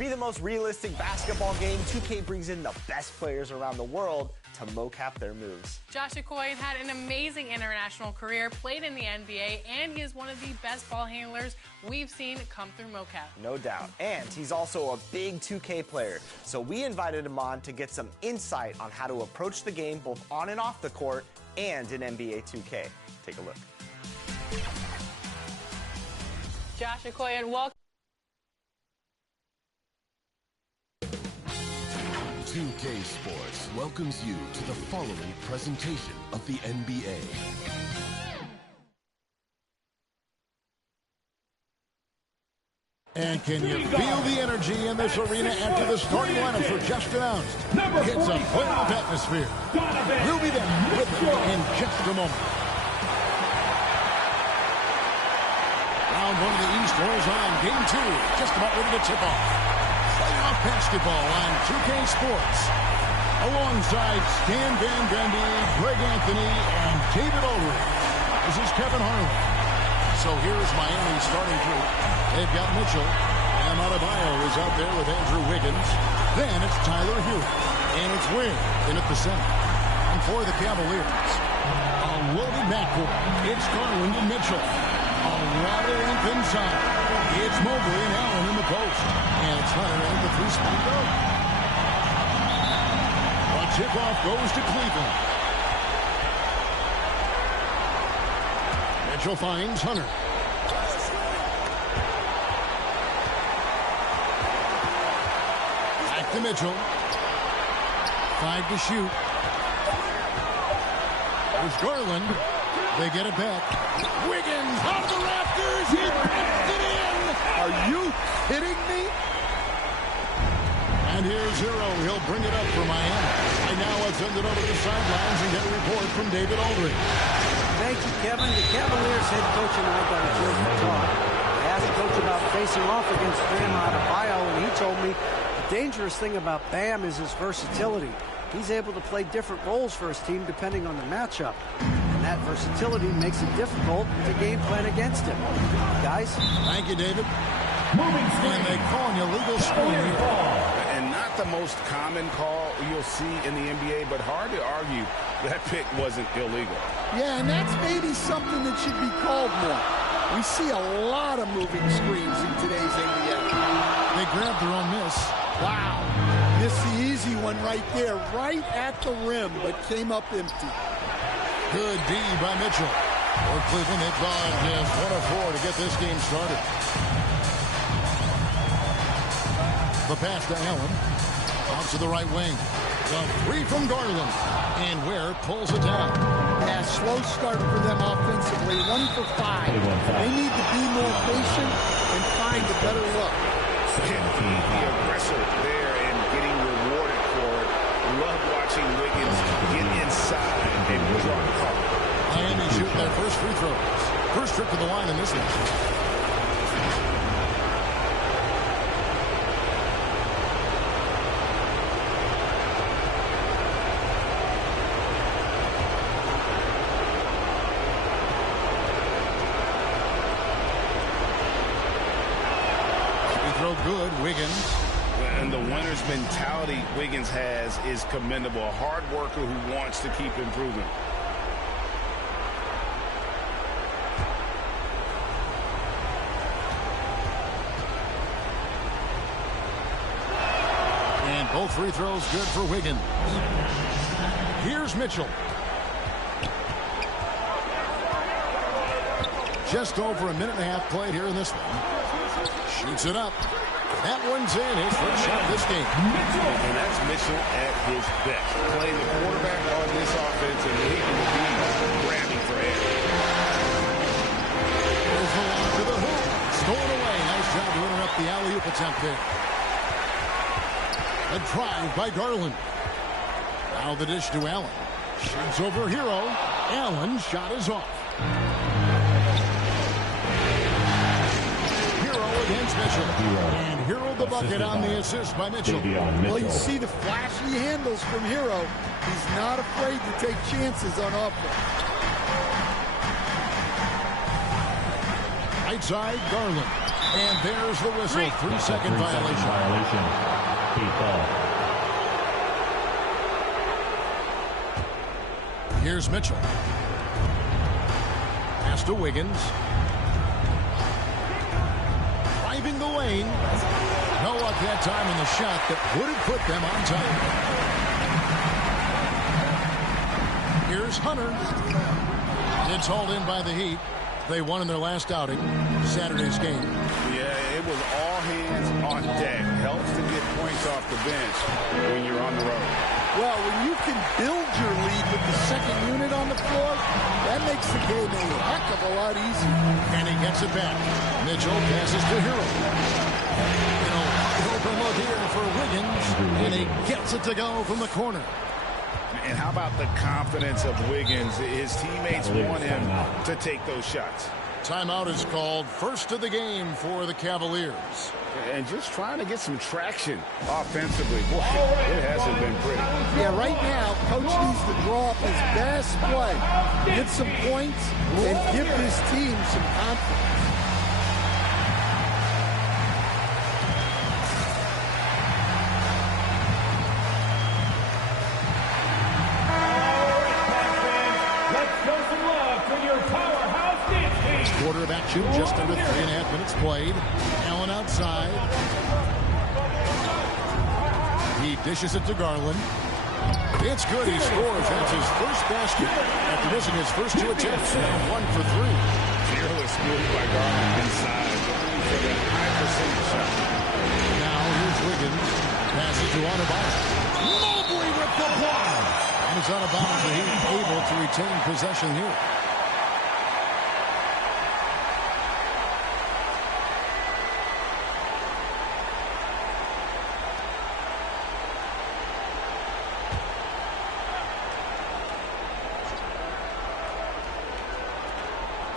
be the most realistic basketball game, 2K brings in the best players around the world to mocap their moves. Josh Okoye had an amazing international career, played in the NBA, and he is one of the best ball handlers we've seen come through mocap. No doubt. And he's also a big 2K player, so we invited him on to get some insight on how to approach the game both on and off the court and in NBA 2K. Take a look. Josh Okoye, and welcome. 2K Sports welcomes you to the following presentation of the NBA. And can you feel the energy in this arena after the starting lineups were just announced? It's a playoff atmosphere. We'll be there with you in just a moment. Round one of the East rolls on. Game two, just about ready to tip off. Playoff basketball on 2K Sports. Alongside Stan Van Gundy, Greg Anthony, and David Aldridge. This is Kevin Harlan. So here's Miami's starting group. They've got Mitchell. And Adebayo is out there with Andrew Wiggins. Then it's Tyler Hero. And it's Wynn in at the center. And for the Cavaliers, a loaded backcourt. It's Garland and Mitchell. A lot of length inside. It's Mobley and Allen in the post. And it's Hunter in the three-spot go. The tip-off goes to Cleveland. Mitchell finds Hunter. Back to Mitchell. 5 to shoot. There's Garland. They get it back. Wiggins out of the rafters. He puts it in. Are you kidding me? And here's Hero. He'll bring it up for Miami. And now let's send it over to the sidelines and get a report from David Aldridge. Thank you, Kevin. The Cavaliers head coach and I got a chance to talk. I asked the coach about facing off against Bam Adebayo, and he told me the dangerous thing about Bam is his versatility. He's able to play different roles for his team depending on the matchup. And that versatility makes it difficult to game plan against him. Guys? Thank you, David. And they call an illegal screen here. And not the most common call you'll see in the NBA, but hard to argue that pick wasn't illegal. Yeah, and that's maybe something that should be called more. We see a lot of moving screens in today's NBA. They grabbed their own miss. Wow. Missed the easy one right there, right at the rim, but came up empty. Good D by Mitchell. For Cleveland, they've gone just 1 of 4 to get this game started. The pass to Allen. Out to the right wing. The three from Garland. And Ware pulls it down. Yeah, slow start for them offensively. 1 for 5. They need to be more patient and find a better look. The aggressor there and getting rewarded for it. Love watching Wiggins get inside and draw the call. Miami shooting their first free throws. First trip to the line in this one. Good, Wiggins. And the winner's mentality Wiggins has is commendable. A hard worker who wants to keep improving. And both free throws good for Wiggins. Here's Mitchell. Just over a minute and a half played here in this one. Shoots it up. That one's in. His first shot this game. And that's Mitchell at his best. Playing the quarterback on this offense and leading the team grabbing for air. There's the lob to the hoop. Stolen away. Nice job to interrupt the alley-oop attempt there. A drive by Garland. Now the dish to Allen. Shoots over Hero. Allen's shot is off. Against Mitchell. And Hero the bucket on the assist by Mitchell. Well, you see the flashy handles from Hero. He's not afraid to take chances on offense. Right side, Garland. And there's the whistle. 3-second violation. Here's Mitchell. Pass to Wiggins. Driving the lane. No luck that time in the shot that would have put them on top. Here's Hunter. It's hauled in by the Heat. They won in their last outing, Saturday's game. Yeah, it was all hands on deck. Helps to get points off the bench when you're on the road. Well, when you can build your lead with the second unit on the floor, that makes the game a heck of a lot easier. And he gets it back. Mitchell passes to Hero. You know, open look here for Wiggins, and he gets it to go from the corner. And how about the confidence of Wiggins? His teammates want him to take those shots. Timeout is called. First of the game for the Cavaliers. And just trying to get some traction offensively. Boy, it hasn't been pretty. Yeah, right now, Coach needs to draw up his best play, get some points, and give this team some confidence. Quarterback shoot, just under 3.5 minutes played. Allen outside. He dishes it to Garland. It's good. He scores. That's his first basket after missing his first 2 attempts. And 1 for 3. Fearless move by Garland inside, going for the high percentage shot. Now here's Wiggins. Passes to Adebayo. Mobley with the block. And it's out of bounds. The Heat able to retain possession here.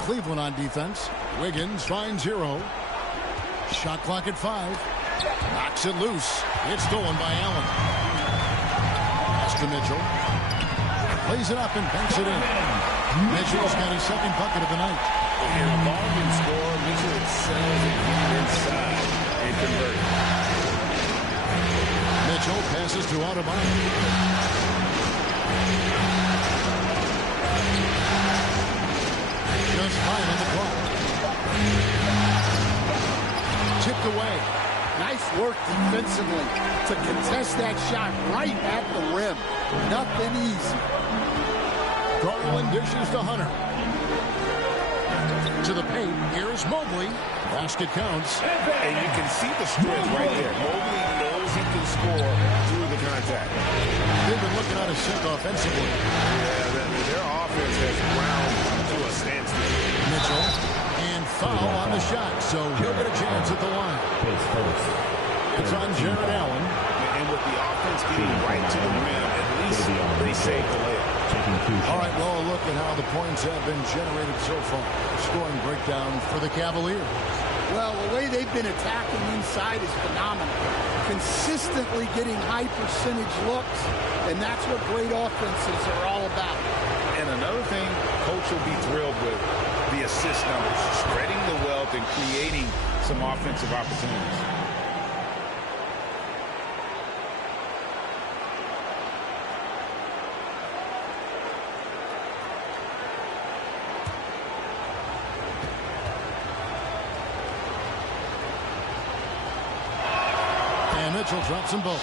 Cleveland on defense. Wiggins finds Hero. Shot clock at 5. Knocks it loose. It's stolen by Allen. Pass to Mitchell. Plays it up and banks it in. Mitchell's got his second bucket of the night. In a volume score, Mitchell excels at getting inside and converting. Mitchell passes to Adebayo. Just 5 on the clock. Tipped away. Nice work defensively to contest that shot right at the rim. Nothing easy. Garland dishes to Hunter. To the paint. Here's Mobley. Basket counts. And you can see the strength right there. Mobley knows he can score through the contact. They've been looking out of sync offensively. Yeah, their offense has ground to a standstill. Mitchell. And foul on the shot, so he'll get a chance at the line. It's on Jared Allen. And with the offense getting right to the rim, at least they save the layup. All right, well, a look at how the points have been generated so far. Scoring breakdown for the Cavaliers. Well, the way they've been attacking inside is phenomenal. Consistently getting high percentage looks, and that's what great offenses are all about. And another thing Coach will be thrilled with, the assist numbers, spreading the wealth and creating some offensive opportunities. And Mitchell drops them both.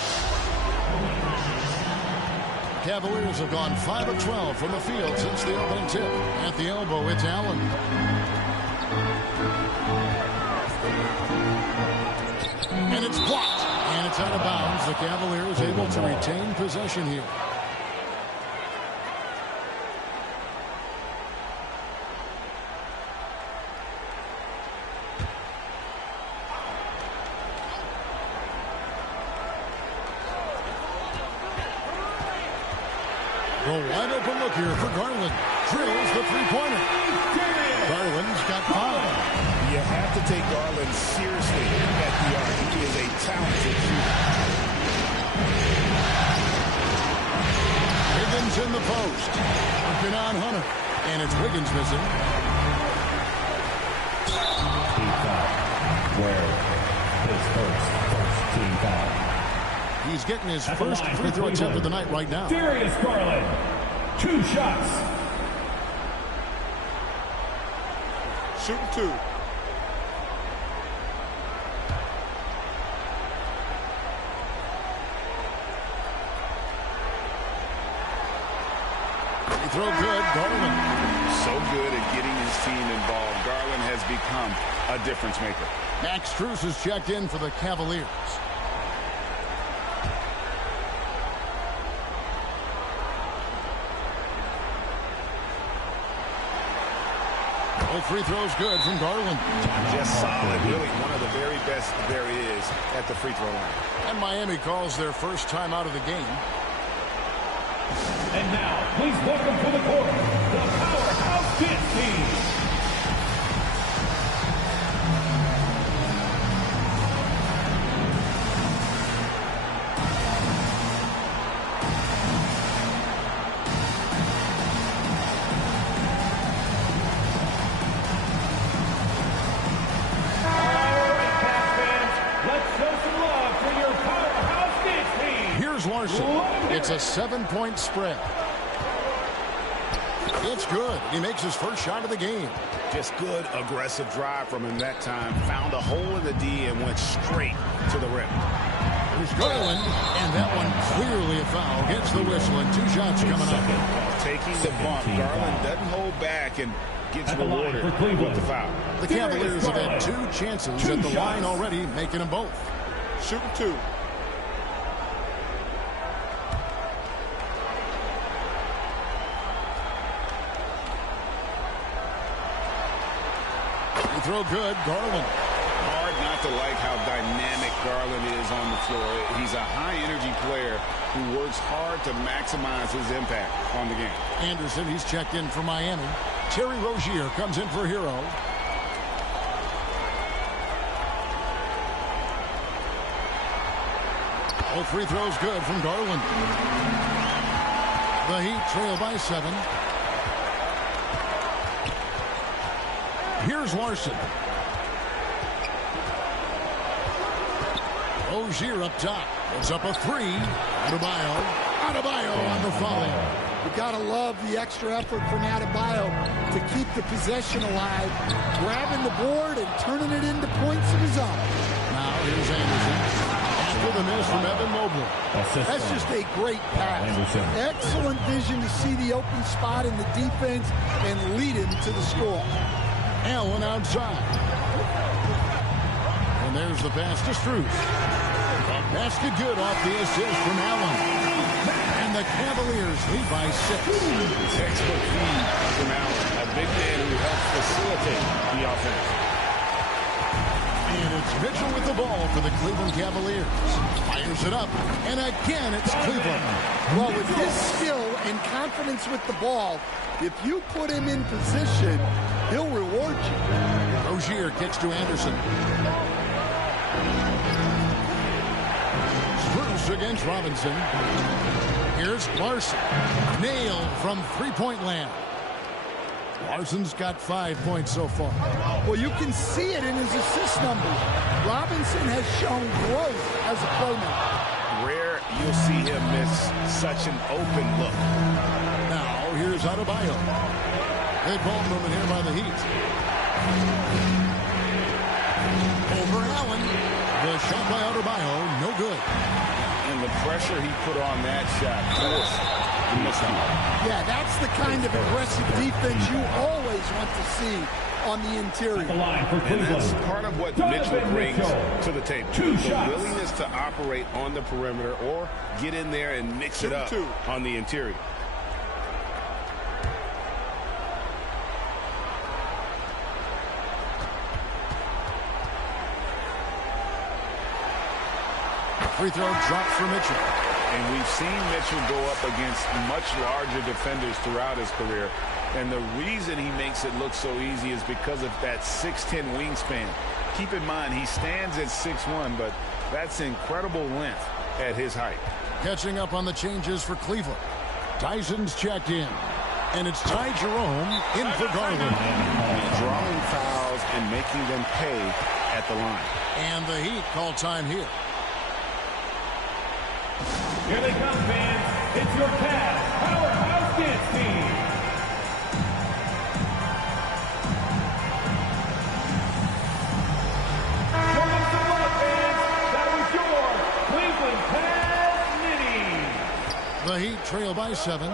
Cavaliers have gone 5 of 12 from the field since the opening tip. At the elbow, it's Allen. And it's blocked. And it's out of bounds. The Cavaliers able to retain possession here. A wide open look here for Garland. Drills the three-pointer. Garland's got 5. You have to take Garland seriously at the arc. He is a talented shooter. Wiggins in the post. Working on Hunter. And it's Wiggins missing. square. His first team foul. He's getting his first free throw attempt of the night right now. Darius Garland, 2 shots. Shooting 2. Throw good, Garland. So good at getting his team involved. Garland has become a difference maker. Max Strus is checked in for the Cavaliers. Both free throws good from Garland. Just solid, really one of the very best there is at the free throw line. And Miami calls their first time out of the game. And now, please welcome to the court, the Powerhouse Dance Team. It's a 7-point spread. It's good. He makes his first shot of the game. Just good, aggressive drive from him that time. Found a hole in the D and went straight to the rim. There's Garland, and that one clearly a foul. Gets the whistle, and 2 shots coming up. Taking the bump. Garland doesn't hold back and gets rewarded with the foul. The Cavaliers have had 2 chances at the line already, making them both. Shooting 2. Throw good, Garland. Hard not to like how dynamic Garland is on the floor. He's a high-energy player who works hard to maximize his impact on the game. Anderson, he's checked in for Miami. Terry Rozier comes in for Hero. Both free throws good from Garland. The Heat trail by 7. Here's Larson. Rozier up top. Puts up a 3. Adebayo on the foul. You got to love the extra effort from Adebayo to keep the possession alive, grabbing the board and turning it into points of his own. Now here's Anderson. After the miss from Evan Mobley. That's just a great pass. Excellent vision to see the open spot in the defense and lead him to the score. Allen outside. And there's the pass to Strus. Basket good off the assist from Allen. And the Cavaliers lead by 6. Textbook feed from Allen, a big man who helps facilitate the offense. And it's Mitchell with the ball for the Cleveland Cavaliers. Fires it up, and again it's Cleveland. Well, with his skill and confidence with the ball, if you put him in position, he'll reward you. Rozier kicks to Anderson. Strus against Robinson. Here's Larson. Nailed from three-point land. Larson's got 5 points so far. Well, you can see it in his assist numbers. Robinson has shown growth as a playmaker. Rare you'll see him miss such an open look. Now, here's Adebayo. Good ball movement here by the Heat. Over Allen. The shot by Adebayo, no good. And the pressure he put on that shot forced the miscount. Yeah, that's the kind of aggressive defense you always want to see on the interior. And that's part of what Mitchell brings to the table. The willingness to operate on the perimeter or get in there and mix it up on the interior. Free throw dropped for Mitchell. And we've seen Mitchell go up against much larger defenders throughout his career. And the reason he makes it look so easy is because of that 6'10" wingspan. Keep in mind, he stands at 6'1", but that's incredible length at his height. Catching up on the changes for Cleveland. Tyson's checked in. And it's Ty Jerome in for Garland. drawing fouls and making them pay at the line. And the Heat call time here. Here they come, fans. It's your Cavs Powerhouse Dance Team. Show them some love, fans. That was your Cleveland Cavs Mini. The Heat trail by 7.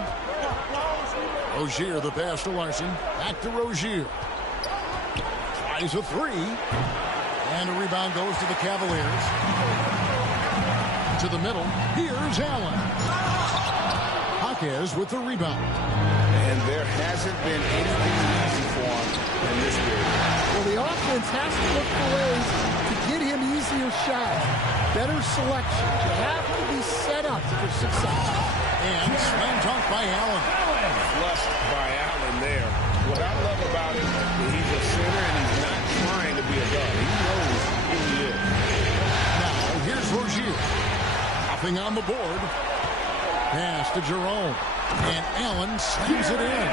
Rozier, the pass to Larson. Back to Rozier. Tries a 3. And a rebound goes to the Cavaliers. To the middle. Here's Allen. Jaquez with the rebound. And there hasn't been anything easy for him in this period. Well, the offense has to look for ways to get him easier shots, better selection. You have to be set up for success. And slam dunk by Allen. Flushed by Allen there. What I love about him is he's a center and he's not trying to be a guard. He knows who he is. Now, here's Rozier. Nothing on the board. Pass to Jerome. And Allen slams it in.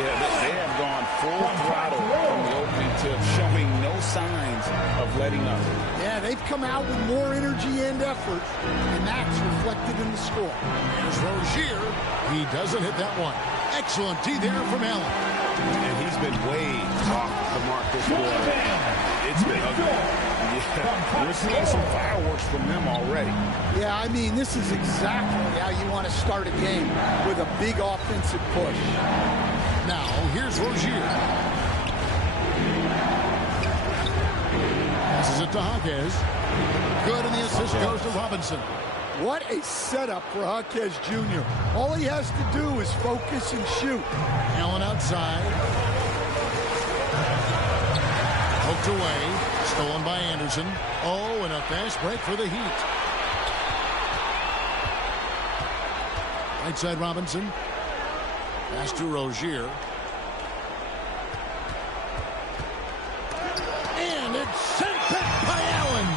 Yeah, they have gone full throttle from the opening tip, showing no signs of letting up. Yeah, they've come out with more energy and effort, and that's reflected in the score. Here's Rozier. He doesn't hit that one. Excellent D there from Allen. And he's been way off the mark this quarter. It's been ugly. Yeah, we're seeing some fireworks from them already. Yeah, I mean, this is exactly how you want to start a game, with a big offensive push. Now, here's Rozier. Passes it to Jaquez. Good, and the assist goes to Robinson. What a setup for Jaquez Jr. All he has to do is focus and shoot. Allen outside. Poked away. Stolen by Anderson. Oh, and a fast break for the Heat. Right side Robinson. Pass to Rozier. And it's sent back by Allen.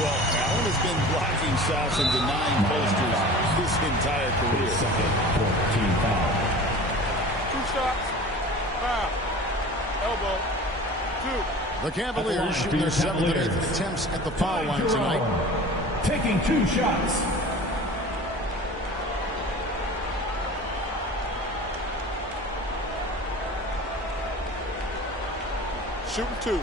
Well, Allen has been blocking shots and denying posters his entire career. Second, 14 foul. 2 shots. Foul. Elbow. 2. The Cavaliers shoot their 7th and 8th attempts at the foul line tonight. Taking 2 shots. Shooting 2.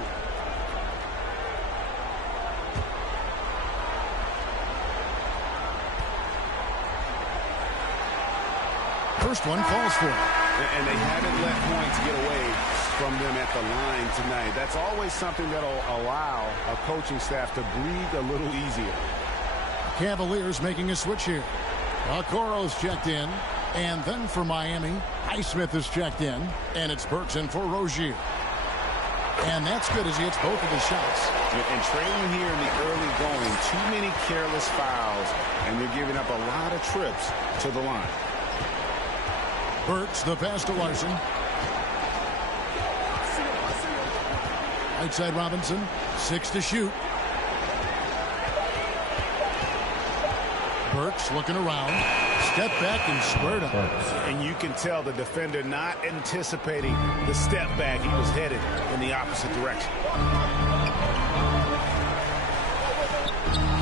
First one falls for it. And they haven't let points get away from them at the line tonight. That's always something that'll allow a coaching staff to breathe a little easier. Cavaliers making a switch here. Okoro's checked in. And then for Miami, Highsmith is checked in. And it's Burks in for Rozier. And that's good as he hits both of his shots. And trailing here in the early going, too many careless fouls, and they're giving up a lot of trips to the line. Burks, the pass to Larson. Right side Robinson. 6 to shoot. Burks looking around. Step back and squared up. And you can tell the defender not anticipating the step back. He was headed in the opposite direction.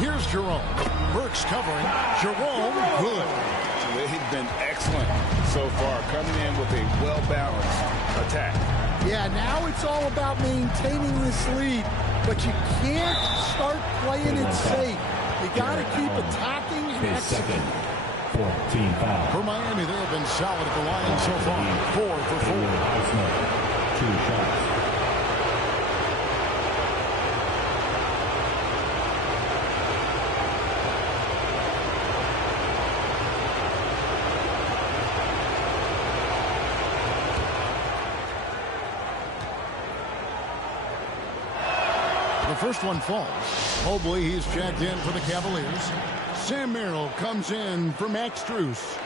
Here's Jerome. Burks covering. Jerome, good. They've been excellent so far, coming in with a well-balanced attack. Yeah, now it's all about maintaining this lead, but you can't start playing it safe. You got to keep attacking and executing. 14 foul. For Miami, they have been solid at the line so far. 4 for 4. 2 shots. The first one falls. Mobley, he's checked in for the Cavaliers. Sam Merrill comes in for Max Strus.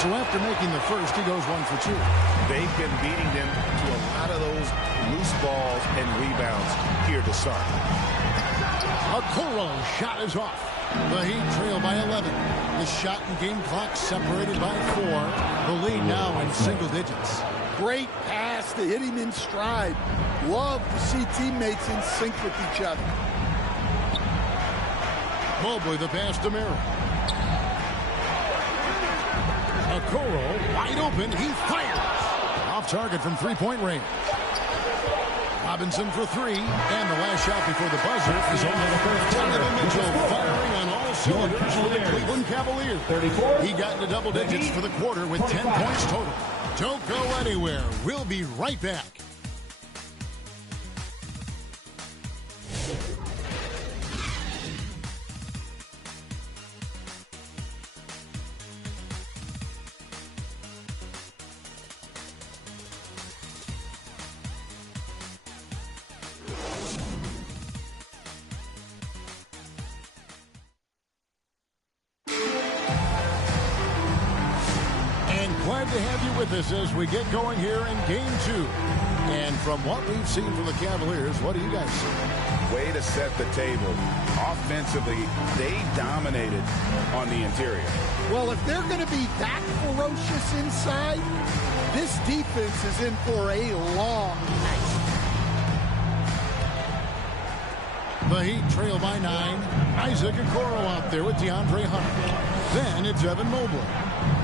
So after making the first, he goes 1 for 2. They've been beating them to a lot of those loose balls and rebounds here to start. Okoro's shot is off. The Heat trail by 11. The shot and game clock separated by 4. The lead now in single digits. Great pass to hit him in stride. Love to see teammates in sync with each other. Mobley the pass to Merrill. Okoro wide open. He fires. Off target from three-point range. Robinson for 3. And the last shot before the buzzer is only the first. Donovan Mitchell firing on all cylinders for the Cleveland Cavaliers. 34. He got into double digits for the quarter with 10 points total. Don't go anywhere. We'll be right back. Glad to have you with us as we get going here in Game 2. And from what we've seen from the Cavaliers, what do you guys see? Way to set the table. Offensively, they dominated on the interior. Well, if they're going to be that ferocious inside, this defense is in for a long night. The Heat trail by 9. Isaac Okoro out there with DeAndre Hunter. Then it's Evan Mobley.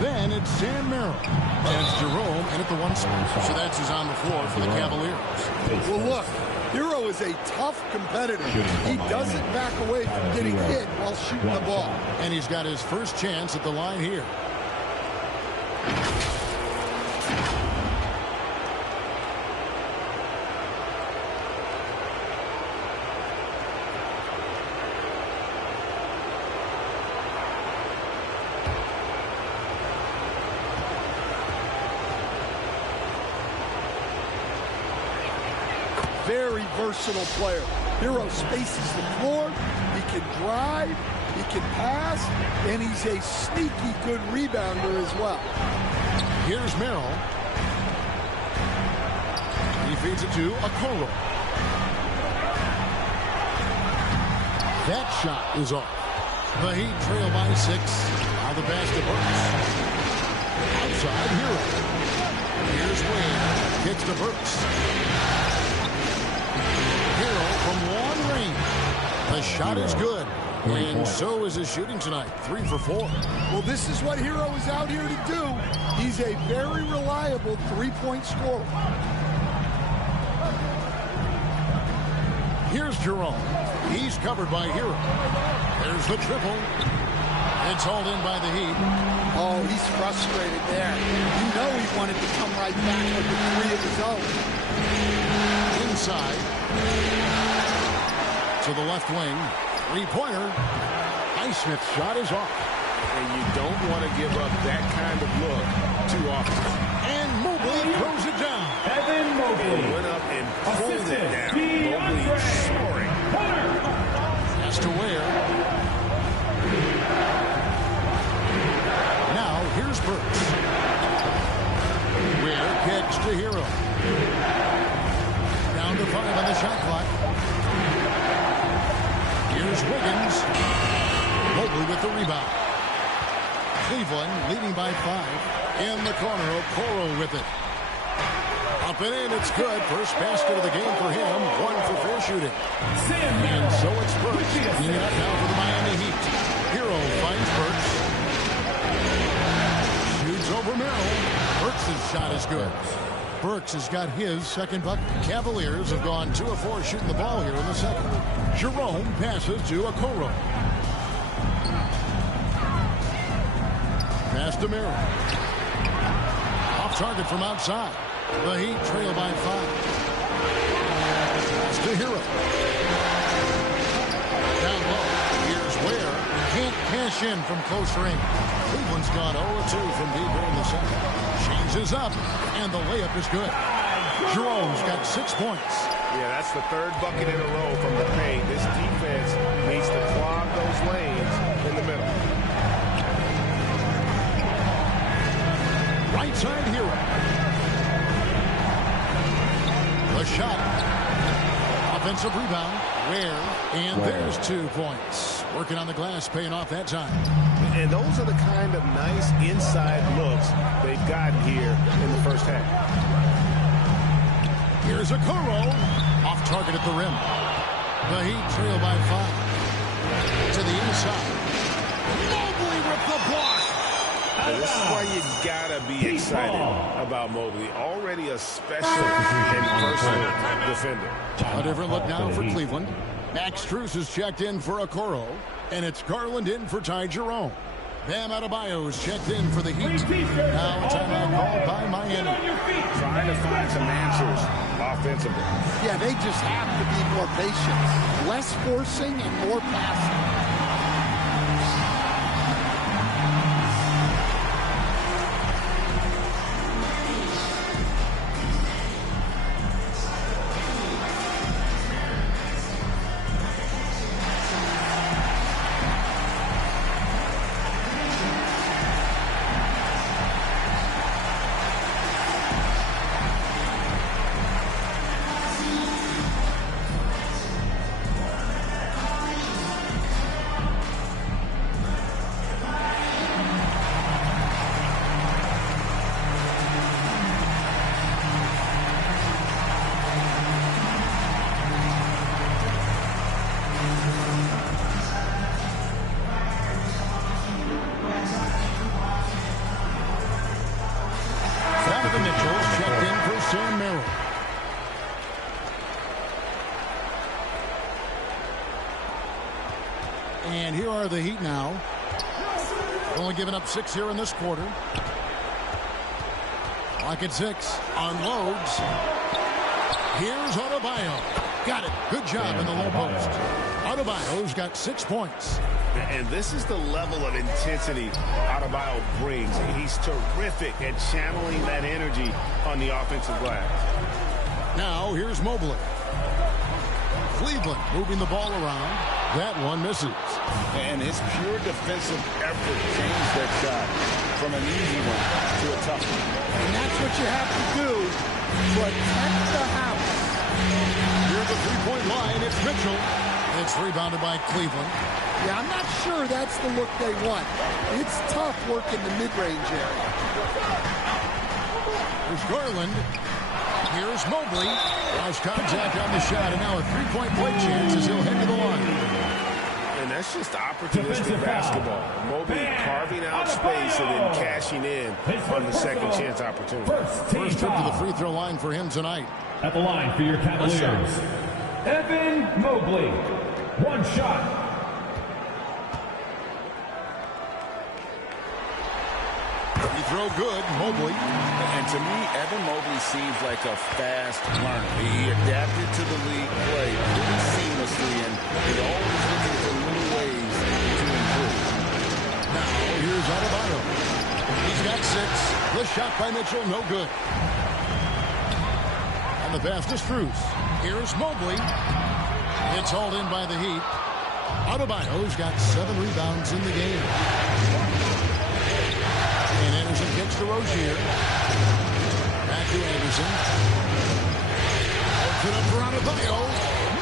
Then it's Sam Merrill. And it's Jerome and at the 1 spot. So that's who's on the floor for the Cavaliers. Well, look, Hero is a tough competitor. He doesn't back away from getting hit while shooting the ball. And he's got his first chance at the line here. Very versatile player. Hero spaces the floor. He can drive. He can pass. And he's a sneaky good rebounder as well. Here's Merrill. He feeds it to Okoro. That shot is off. The Heat trail by 6. Now the pass to Burks. Outside Hero. Here's Wayne. Kicks to Burks. Hero from long range. The shot is good. And so is his shooting tonight. 3 for 4. Well, this is what Hero is out here to do. He's a very reliable three-point scorer. Here's Jerome. He's covered by Hero. There's the triple. It's hauled in by the Heat. Oh, he's frustrated there. You know he wanted to come right back with the 3 of his own. Inside. To the left wing. 3-pointer. Highsmith's shot is off. And you don't want to give up that kind of look too often. And Mobley throws it down. Evan Mobley. Went up and pulled it down. Mobley soaring. Has to Ware. Now here's Burks. Ware kicks to Hero. Down to 5 on the shot clock. Here's Wiggins. Mobley with the rebound. Cleveland leading by 5. In the corner, Okoro with it. Up and in, it's good. First basket of the game for him. 1 for 4 shooting. And so it's Burks. Bringing it up now for the Miami Heat. Hero finds Burks. Shoots over Merrill. Burks' shot is good. Burks has got his second bucket. Cavaliers have gone 2 of 4 shooting the ball here in the second. Jerome passes to Okoro. Pass to Merrill. Off target from outside. The Heat trail by 5. Pass to Hero. Down low. Here's Ware. Can't cash in from close range. Cleveland's gone 0-2 from deep here in the second. Changes up, and the layup is good. Jerome's got 6 points. Yeah, that's the 3rd bucket in a row from the paint. This defense needs to clog those lanes in the middle. right side hero. The shot. Offensive rebound. Where? And there's 2 points. Working on the glass, paying off that time. And those are the kind of nice inside looks they've gotten here in the first half. Here's a Okoro. Off target at the rim. The Heat trail by 5. To the inside. Mobley with the block. This is why you gotta be excited about Mobley. Already a special and versatile defender. A different look now for Cleveland. Max Strus is checked in for Okoro. And it's Garland in for Ty Jerome. Bam Adebayo is checked in for the Heat. Now a timeout called by Miami. Trying to find some answers offensively. Yeah, they just have to be more patient. Less forcing and more passing. And here are the Heat now. Only giving up 6 here in this quarter. Lock at 6. Unloads. Here's Adebayo. Got it. Good job in the low post. Adebayo's got 6 points. And this is the level of intensity Adebayo brings. He's terrific at channeling that energy on the offensive glass. Now here's Mobley. Cleveland moving the ball around. That one misses. And his pure defensive effort changed that shot from an easy one to a tough one. And that's what you have to do. Protect the house. Here's the three-point line. It's Mitchell. It's rebounded by Cleveland. Yeah, I'm not sure that's the look they want. It's tough working the mid-range area. There's Garland. Here's Mobley. Lost contact on the shot, and now a three-point play chance as he'll head to the line. And that's just opportunistic basketball. Mobley carving out space and then cashing in on the second chance opportunity. First trip to the free throw line for him tonight. At the line for your Cavaliers, Evan Mobley. One shot. Free throw good, Mobley. And to me, Evan Mobley seems like a fast learner. He adapted to the league play pretty seamlessly, and he's always looking for new ways to improve. Now, here's Adebayo. He's got 6. The shot by Mitchell, no good. And the pass to Strus. Here's Mobley. It's hauled in by the Heat. Adebayo's got 7 rebounds in the game. And Anderson kicks to Rozier. Back to Anderson. Works it up for Adebayo.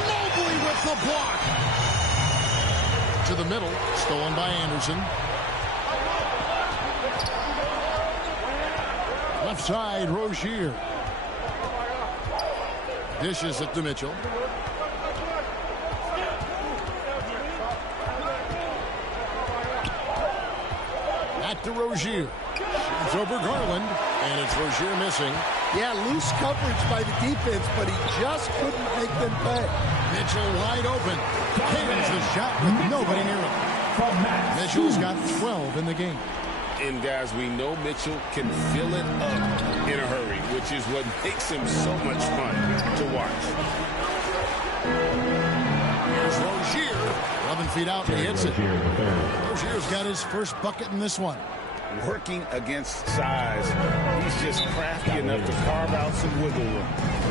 Mobley with the block. To the middle. Stolen by Anderson. Left side, Rozier. Dishes it to Mitchell. Back to Rozier. It's over Garland, and it's Rozier missing. Yeah, loose coverage by the defense, but he just couldn't make them pay. Mitchell wide open. Canes the shot with nobody near him. Mitchell's got 12 in the game. And guys, we know Mitchell can fill it up in a hurry, which is what makes him so much fun to watch. Here's Rozier. 11 feet out, and he hits it. Rozier's got his first bucket in this one. Working against size, he's just crafty enough to carve out some wiggle room.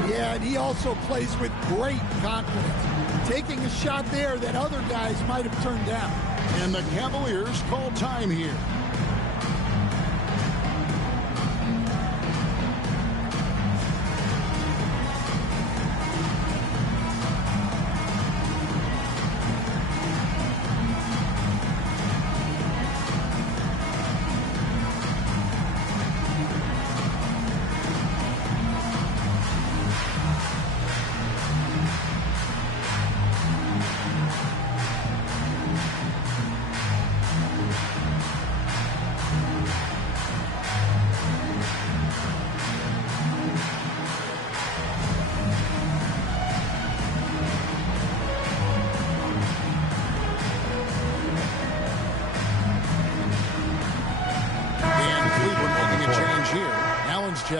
Yeah, and he also plays with great confidence, taking a shot there that other guys might have turned down. And the Cavaliers call time here.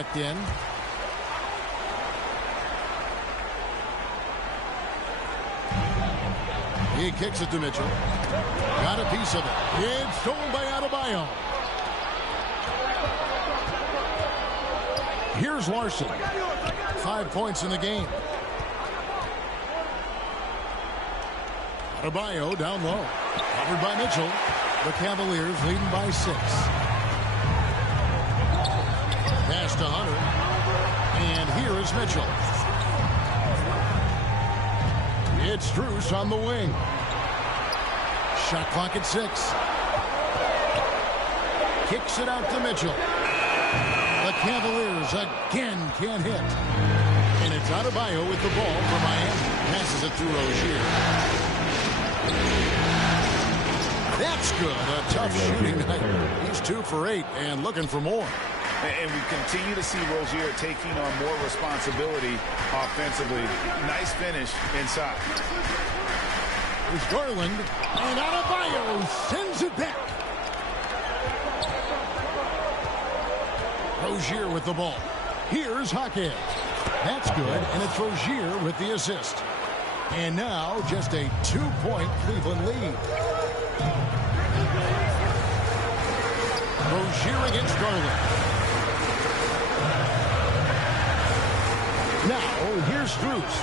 checked in. He kicks it to Mitchell. Got a piece of it. It's stolen by Adebayo. Here's Larson. 5 points in the game. Adebayo down low. Covered by Mitchell. The Cavaliers leading by 6. Pass to Hunter. And here is Mitchell. It's Strus on the wing. Shot clock at 6. Kicks it out to Mitchell. The Cavaliers again can't hit. And it's Adebayo with the ball for Miami. Passes it to Rozier. That's good. A tough shooting night. He's 2 for 8 and looking for more. And we continue to see Rozier taking on more responsibility offensively. Nice finish inside. There's Garland. And Adebayo sends it back. Rozier with the ball. Here's Jaquez. That's good, and it's Rozier with the assist. And now just a 2-point Cleveland lead. Rozier against Garland. Now here's Strus.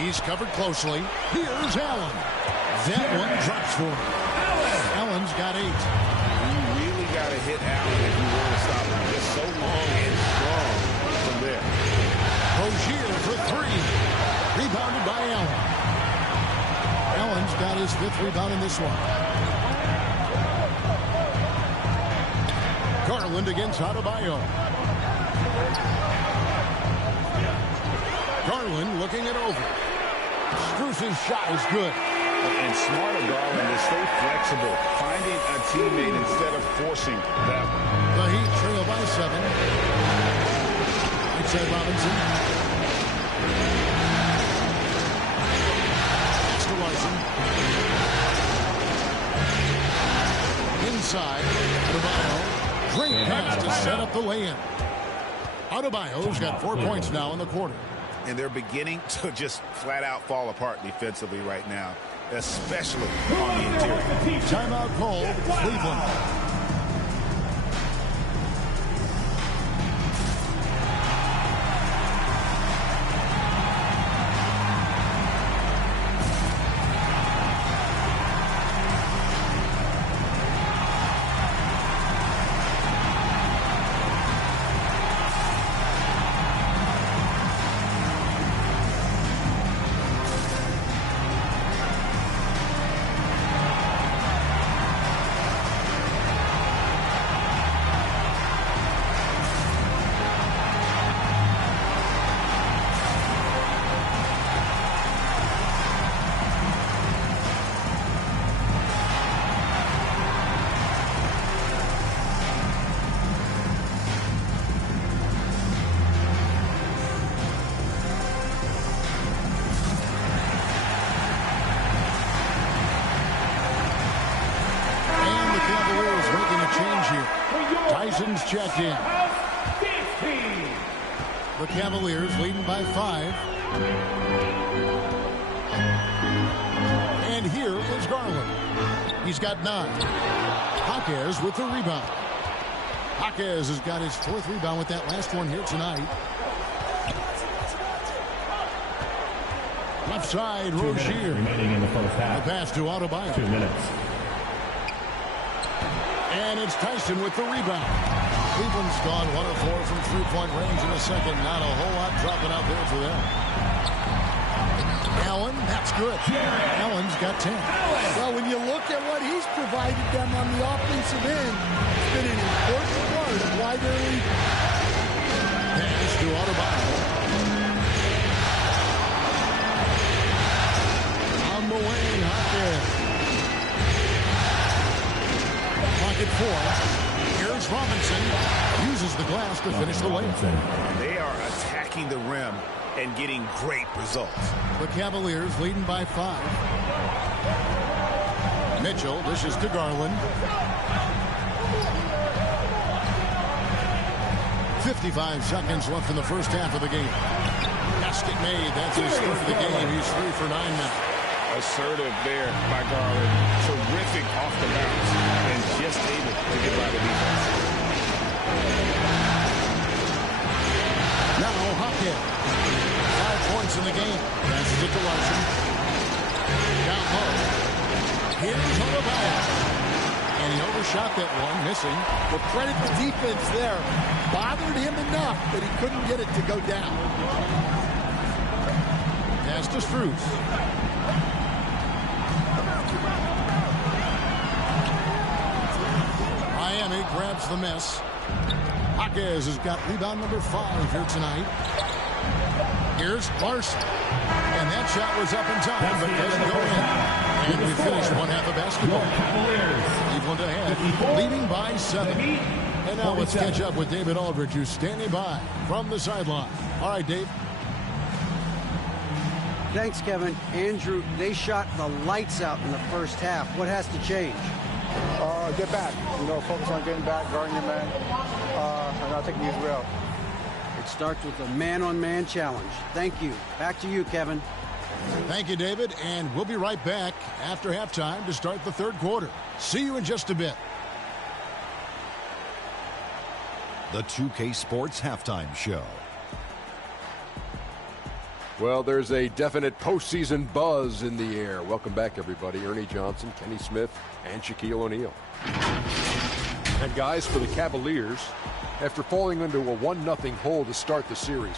He's covered closely. Here's Allen. That one drops for him. Allen's got 8. You really got to hit Allen if you want to stop him. Just so long and strong from there. Rozier for 3. Rebounded by Allen. Allen's got his 5th rebound in this one. Garland against Adebayo. Garland looking it over. Strus's shot is good. And smart of Garland to stay flexible, finding a teammate instead of forcing that one. The Heat trail by 7. Right side Robinson. Pass to Larson. Inside, Adebayo. Great pass to set up the lay-in. Adebayo's got 4 points now in the quarter. And they're beginning to just flat out fall apart defensively right now, especially on the interior. Timeout called Cleveland. Tyson's checked in. The Cavaliers leading by 5. And here is Garland. He's got 9. Jaquez with the rebound. Jaquez has got his 4th rebound with that last one here tonight. Left side, Rozier. Remaining in the first half. The pass to Adebayo. 2 minutes. And it's Tyson with the rebound. Cleveland's gone 1 of 4 from 3-point range in the second. Not a whole lot dropping out there for them. Allen, that's good. Allen's got 10. Well, when you look at what he's provided them on the offensive end, it's been an important part of why they're leading. Pass to Adebayo. On the wing, Hopkins. Pocket 4. Here's Robinson. Uses the glass to finish the layup. They are attacking the rim and getting great results. The Cavaliers leading by 5. Mitchell dishes to Garland. 55 seconds left in the first half of the game. Basket made. That's his third of the game. He's 3 for 9 now. Assertive there by Garland. Terrific off the bounce and just able to get by the defense. Now Hopkins. 5 points in the game. Passes it to Larson. Down low. Here's Adebayo. And he overshot that one, missing. Well, credit the defense there. Bothered him enough that he couldn't get it to go down. Pass to Strus. Miami grabs the miss. Jaquez has got rebound number 5 here tonight. Here's Larson. And that shot was up in time, but doesn't go in. And we finish one half of basketball. Cleveland ahead, leading by 7. And now let's catch up with David Aldridge, who's standing by from the sideline. All right, Dave. Thanks, Kevin. Andrew, they shot the lights out in the first half. What has to change? Get back. Focus on getting back, guarding your man, and not taking these real. It starts with a man-on-man challenge. Thank you. Back to you, Kevin. Thank you, David, and we'll be right back after halftime to start the third quarter. See you in just a bit. The 2K Sports Halftime Show. Well, there's a definite postseason buzz in the air. Welcome back, everybody. Ernie Johnson, Kenny Smith, and Shaquille O'Neal. And guys, for the Cavaliers, after falling into a 1-0 hole to start the series,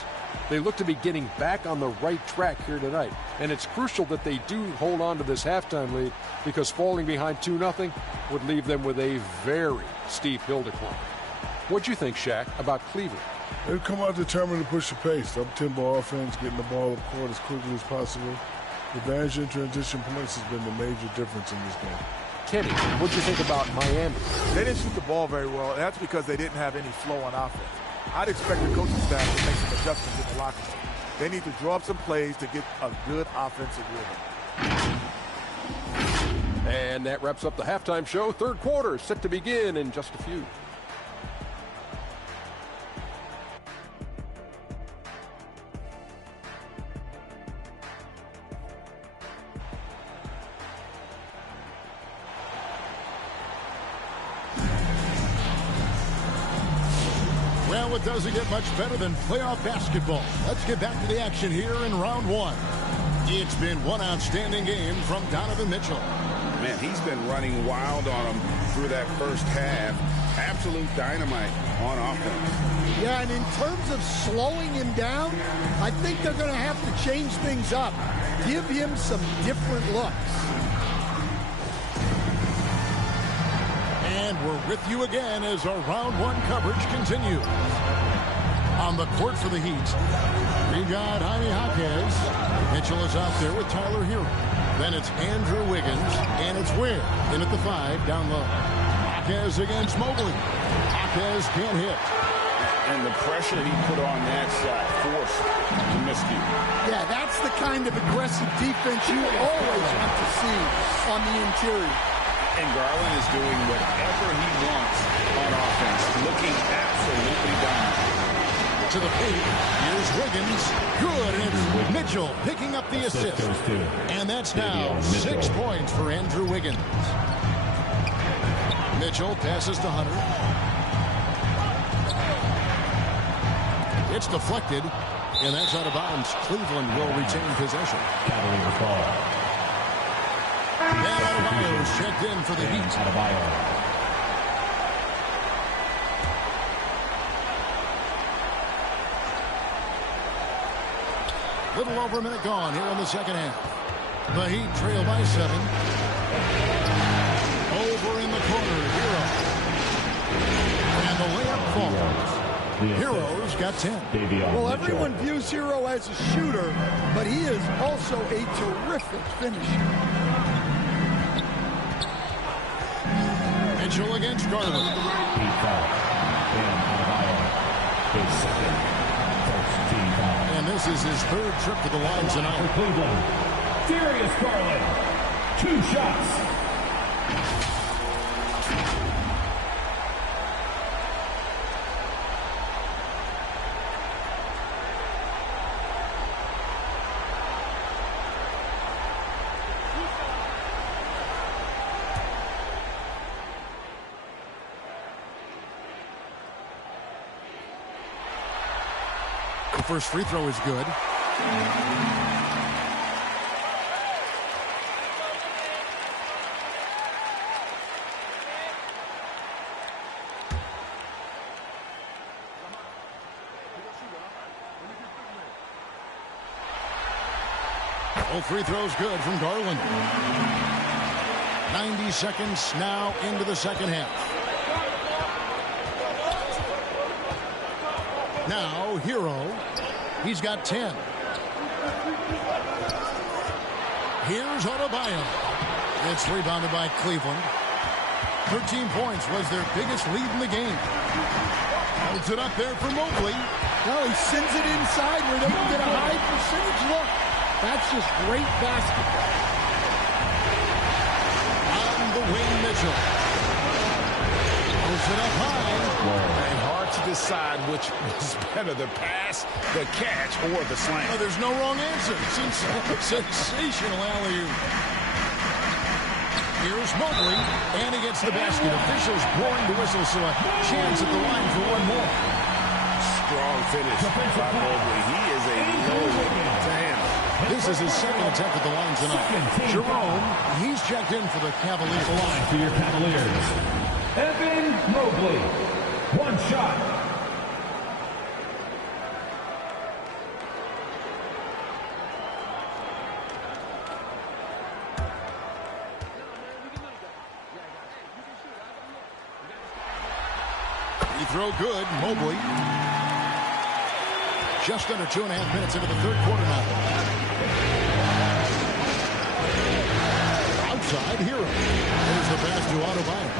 they look to be getting back on the right track here tonight. And it's crucial that they do hold on to this halftime lead, because falling behind 2-0 would leave them with a very steep hill to climb. What'd you think, Shaq, about Cleveland? They've come out determined to push the pace. Up-tempo offense, getting the ball up court as quickly as possible. Advantage in transition points has been the major difference in this game. Kenny, what'd you think about Miami? They didn't shoot the ball very well, and that's because they didn't have any flow on offense. I'd expect the coaching staff to make some adjustments in the locker room. They need to draw up some plays to get a good offensive rhythm. And that wraps up the halftime show. Third quarter set to begin in just a few. Well, it doesn't get much better than playoff basketball. Let's get back to the action here in round 1. It's been one outstanding game from Donovan Mitchell. Man, he's been running wild on him through that first half. Absolute dynamite on offense. Yeah, and in terms of slowing him down, I think they're going to have to change things up. Give him some different looks. And we're with you again as our round 1 coverage continues. On the court for the Heat, we got Jaime Jaquez. Mitchell is out there with Tyler Hero. Then it's Andrew Wiggins, and it's Ware in at the 5 down low. Jaquez against Mobley. Jaquez can't hit. And the pressure he put on that shot forced the miscue. Yeah, that's the kind of aggressive defense you always want to see on the interior. And Garland is doing whatever he wants on offense, looking absolutely dominant. To the paint, here's Wiggins. Good, and it's Mitchell picking up the assist. And that's now 6 points for Andrew Wiggins. Mitchell passes to Hunter. It's deflected, and that's out of bounds. Cleveland will retain possession. Cavaliers ball. And Adebayo is checked in for the Heat. Adebayo. Little over a minute gone here in the second half. The Heat trail by 7. Over in the corner, Hero. And the layup falls. Hero's got 10. Well, everyone views Hero as a shooter, but he is also a terrific finisher. Mitchell against Garland. He foul. And Adebayo. His second. First team foul. And this is his 3rd trip to the line tonight. For Cleveland, Darius Garland. 2 shots. first free throw is good. Both free throws good from Garland. 90 seconds now into the second half. Now, Hero. He's got 10. Here's Adebayo. It's rebounded by Cleveland. 13 points was their biggest lead in the game. Holds it up there for Mobley. No, he sends it inside where they can get a high percentage look. That's just great basketball. On the wing, Mitchell. Holds it up high. And hard to decide which was better, the pass, the catch, or the slam. Oh, there's no wrong answer. Sensational alley-oop. Here's Mobley, and he gets the basket. Officials blowing the whistle, so a chance at the line for one more. Strong finish by Mobley. He is a load to handle. This is his second attempt at the line tonight. Jerome, he's checked in for the Cavaliers. The line for your Cavaliers, Evan Mobley. One shot. Free throw good, Mobley. Just under 2.5 minutes into the third quarter now. Outside, Hero. There's the pass to Adebayo.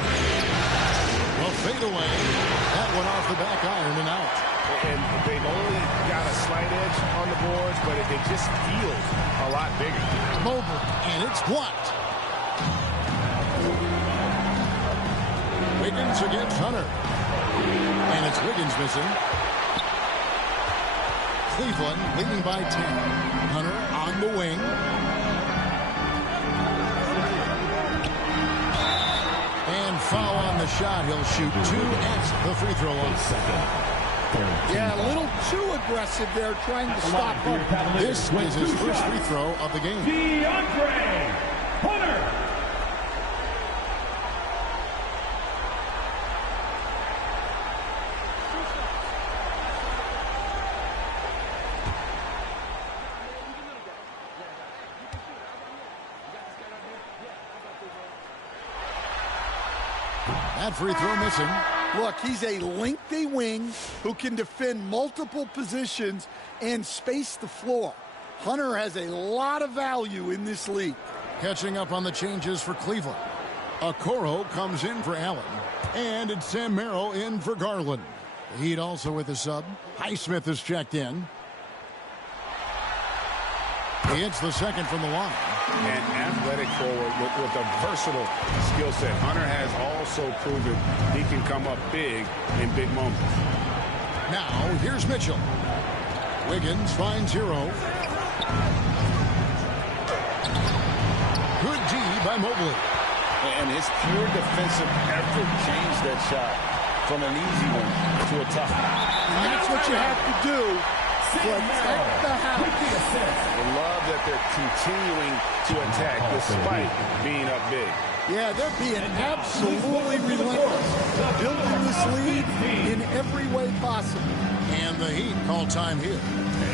A fadeaway. That one off the back iron and out. And they've only got a slight edge on the boards, but it just feels a lot bigger. Mobley, and it's blocked. Wiggins against Hunter. And it's Wiggins missing. Cleveland leading by 10. Hunter on the wing. And foul on the shot. He'll shoot 2 at the free throw line. Yeah, a little too aggressive there trying to stop him. This is his first free throw of the game. DeAndre Hunter. That free throw missing. Look, he's a lengthy wing who can defend multiple positions and space the floor. Hunter has a lot of value in this league. Catching up on the changes for Cleveland. Okoro comes in for Allen. And it's Sam Merrill in for Garland. The Heat also with a sub. Highsmith is checked in. He hits the second from the line. An athletic forward with a versatile skill set. Hunter has also proven he can come up big in big moments. Now, here's Mitchell. Wiggins finds Hero. Good D by Mobley. And his pure defensive effort changed that shot from an easy one to a tough one. And that's what you have to do. Protect the house. I love that they're continuing to attack despite being up big. Yeah, they're being absolutely relentless. Building this lead in every way possible. And the Heat call time here.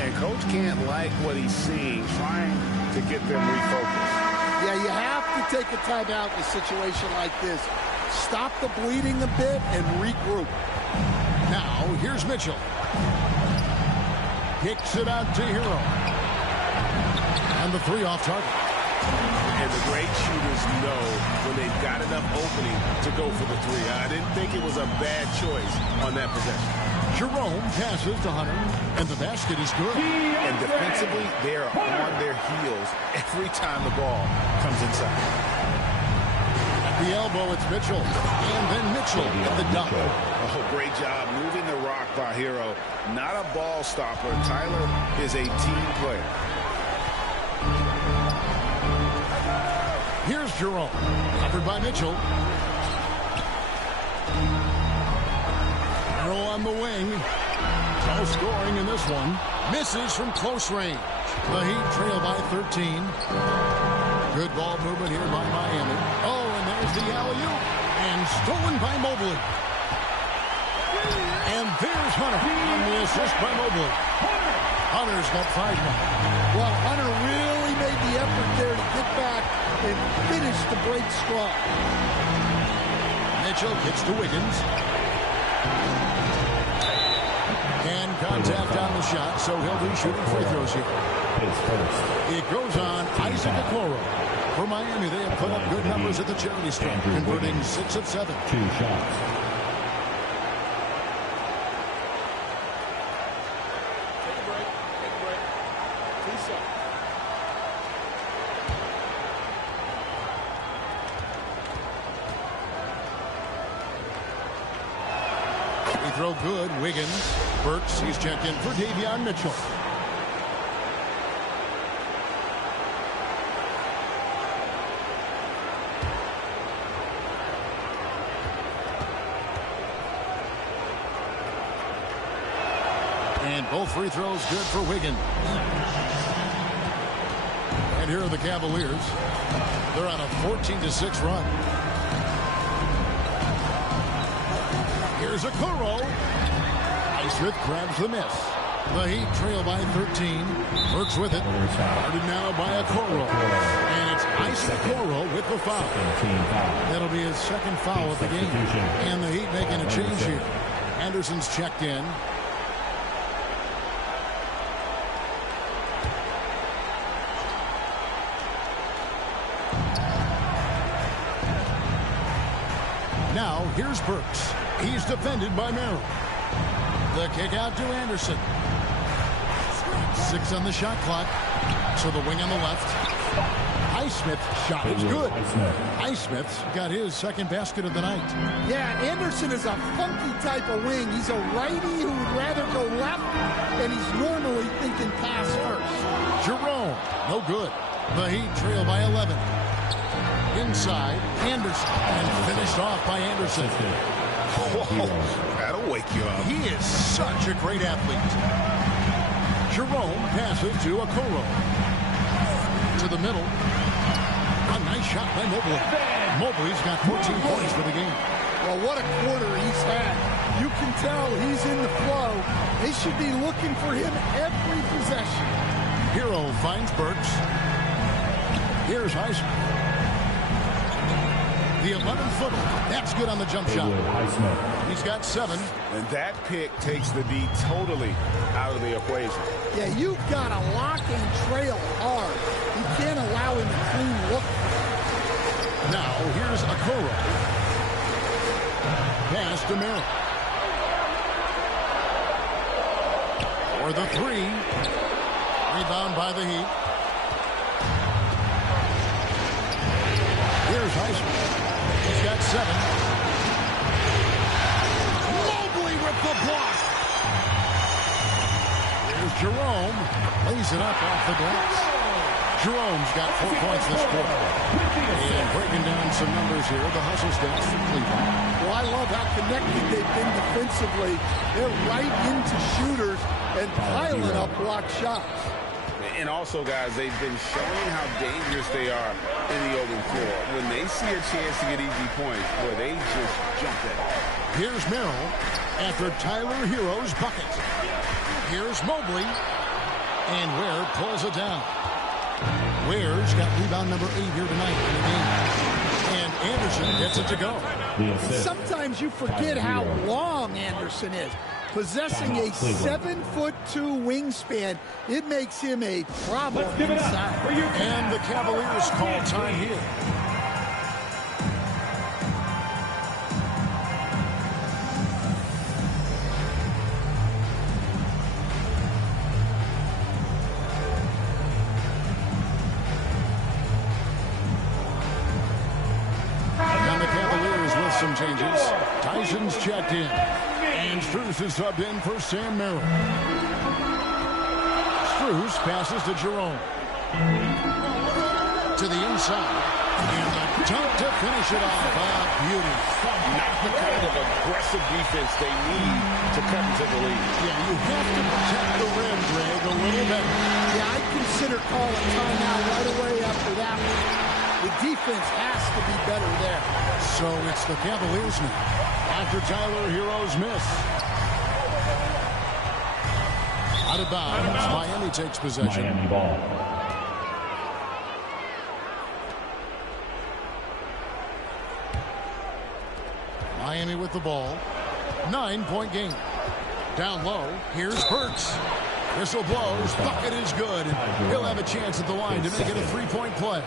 And Coach can't like what he's seeing, trying to get them refocused. Yeah, you have to take a timeout in a situation like this. Stop the bleeding a bit and regroup. Now, here's Mitchell. Kicks it out to Hero. And the three off target. And the great shooters know when they've got enough opening to go for the three. I didn't think it was a bad choice on that possession. Jerome passes to Hunter, and the basket is good. And defensively, they are on their heels every time the ball comes inside. At the elbow, it's Mitchell. And then Mitchell at the dunk. Oh, great job moving the rock by Hero. Not a ball stopper. Tyler is a team player. Here's Jerome. Covered by Mitchell. Arrow on the wing. No scoring in this one. Misses from close range. The Heat trail by 13. Good ball movement here by Miami. Oh, and there's the alley-oop. And stolen by Mobley. And there's Hunter on the assist by Mobley. Hunter's got 5 now. Well, Hunter really made the effort there to get back and finish the break strong. Mitchell gets to Wiggins. And contact on the shot, so he'll be shooting free throws here. It goes on Isaac Okoro. For Miami, they have put up good numbers at the charity stripe, converting 6 of 7. 2 shots. Free throw good. Wiggins. Burks, he's checked in for Davion Mitchell. And both free throws good for Wiggins. And here are the Cavaliers. They're on a 14-6 run. Here's Okoro. Highsmith grabs the miss. The Heat trail by 13. Burks with it. Guarded now by Okoro. And it's Isaac Okoro with the foul. That'll be his second foul of the game. And the Heat making a change here. Anderson's checked in. Now, here's Burks. He's defended by Merrill. The kick out to Anderson. 6 on the shot clock. So the wing on the left. Highsmith's shot is good. Highsmith's got his second basket of the night. Yeah, Anderson is a funky type of wing. He's a righty who would rather go left, and he's normally thinking pass first. Jerome, no good. The Heat trail by 11. Inside, Anderson, and finished off by Anderson. Whoa, that'll wake you up. He is such a great athlete. Jerome passes to Okoro. To the middle. A nice shot by Mobley. Mobley's got 14 points for the game. Well, what a quarter he's had. You can tell he's in the flow. They should be looking for him every possession. Hero finds Burks. Here's Highsmith. The 11-footer. That's good on the jump shot. He's got 7. And that pick takes the D totally out of the equation. Yeah, you've got to lock and trail hard. You can't allow him to clean look. Now, here's Okoro. Pass to Merrill. For the 3. Rebound by the Heat. Here's Highsmith. He's got 7. Mobley with the block. Here's Jerome. Lays it up off the glass. Jerome's got 4 points this quarter. And breaking down some numbers here, the hustle stats for Cleveland. Well, I love how connected they've been defensively. They're right into shooters and piling up block shots. And also, guys, they've been showing how dangerous they are in the open floor. When they see a chance to get easy points, boy, they just jump at it. Here's Merrill after Tyler Hero's bucket. Here's Mobley. And Ware pulls it down. Ware's got rebound number 8 here tonight in the game. And Anderson gets it to go. Sometimes you forget how long Anderson is. Possessing a 7'2" wingspan, it makes him a problem inside. And the Cavaliers call time here. And the Cavaliers with some changes. Tyson's checked in. And Strus is subbed in for Sam Merrill. Strus passes to Jerome. to the inside. And the dunk to finish it off. Beauty. Not the kind of aggressive defense they need to come to the lead. Yeah, you have to protect the rim, Greg, a little bit. Yeah, I'd consider calling timeout right away after that one. The defense has to be better there. So it's the Cavaliers now. After Tyler Hero's miss. Out of bounds. Miami takes possession. Miami ball. Miami with the ball. 9-point game. Down low. Here's Burks. Whistle blows. Bucket is good. And he'll have a chance at the line to make it a 3-point play.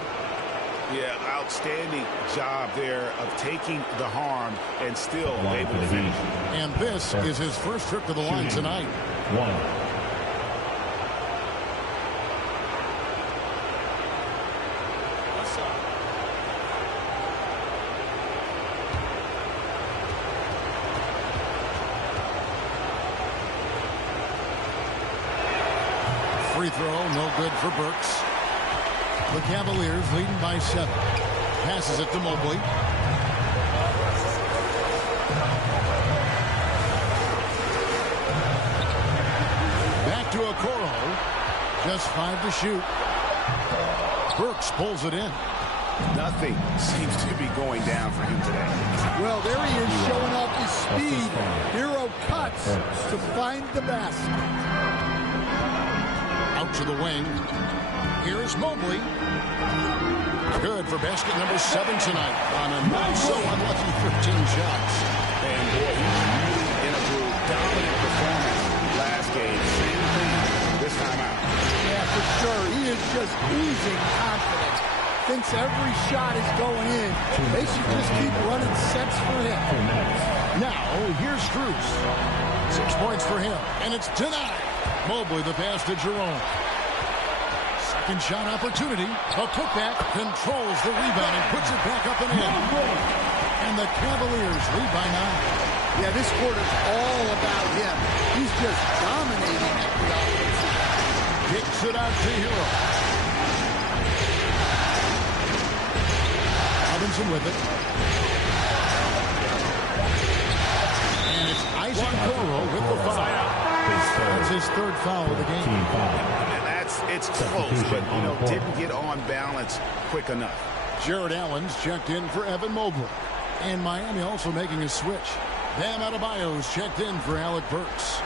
Yeah, outstanding job there of taking the harm and still able to finish. And this is his first trip to the line tonight. Free throw, no good for Burks. The Cavaliers leading by 7. Passes it to Mobley. Back to Okoro. Just 5 to shoot. Burks pulls it in. Nothing seems to be going down for him today. Well, there he is showing off his speed. Hero cuts to find the basket. Out to the wing. Here's Mobley. Good for basket number 7 tonight on a not-so-unlucky 15 shots. And boy, he's really in a groove. Dominant performance last game. Same thing this time out. Yeah, for sure. He is just oozing confidence. Thinks every shot is going in. They should just keep running sets for him. Now, here's Strus. 6 points for him, and it's denied. Mobley the pass to Jerome. Second shot opportunity. A putback controls the rebound and puts it back up and in. And the Cavaliers lead by 9. Yeah, this quarter's all about him. He's just dominating at the offense. Kicks it out to Hero. Robinson with it. And it's Isaac Okoro with the foul. That's his 3rd foul of the game. And it's close, but, didn't get on balance quick enough. Jared Allen's checked in for Evan Mobley. And Miami also making a switch. Bam Adebayo's checked in for Alec Burks.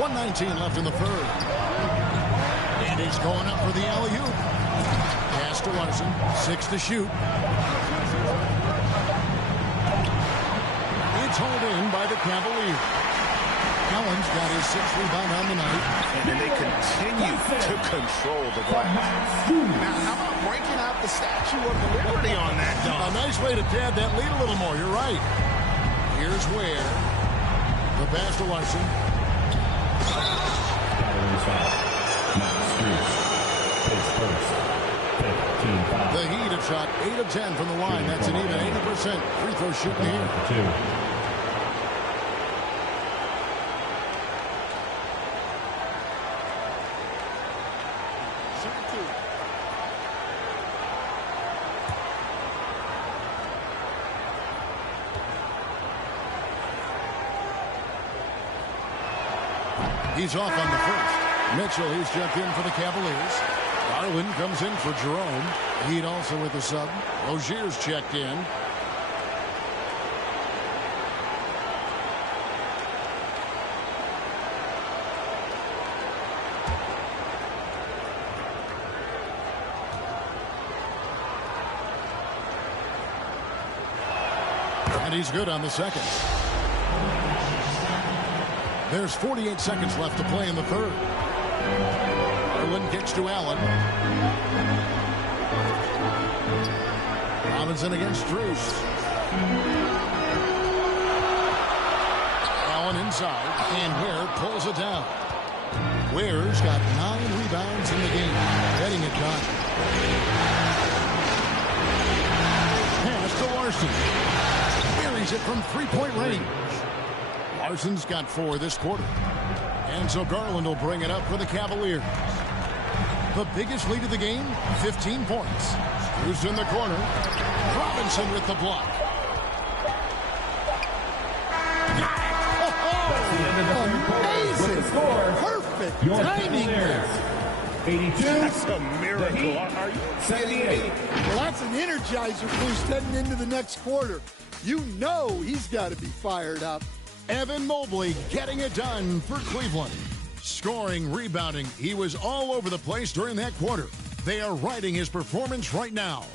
1:19 left in the 3rd. And he's going up for the alley-oop. Pass to Larson. 6 to shoot. It's hauled in by the Cavaliers. Allen's got his 6th rebound on the night. And they continue to control the glass. Now, how about breaking out the Statue of Liberty on that dunk? A nice way to pad that lead a little more. You're right. Here's Ware. The pass to Larson. The Heat have shot 8 of 10 from the line. That's an even 80% free throw shooting here. He's off on the first. Mitchell, he's jumped in for the Cavaliers. Garland comes in for Jerome. Heat also with the sub. Rozier's checked in. And he's good on the second. There's 48 seconds left to play in the 3rd. Garland kicks to Allen. Robinson against Strus. Allen inside, and Ware pulls it down. Ware's got 9 rebounds in the game. Getting it done. Pass to Larson. Buries it from 3-point range. Larson's got 4 this quarter. And so Garland will bring it up for the Cavaliers. The biggest lead of the game, 15 points. Who's in the corner? Robinson with the block. Amazing. Perfect timing there. 82. That's a miracle. Are you kidding me? Well, that's an energizer boost heading into the next quarter. You know he's got to be fired up. Evan Mobley getting it done for Cleveland. Scoring, rebounding, he was all over the place during that quarter. They are riding his performance right now.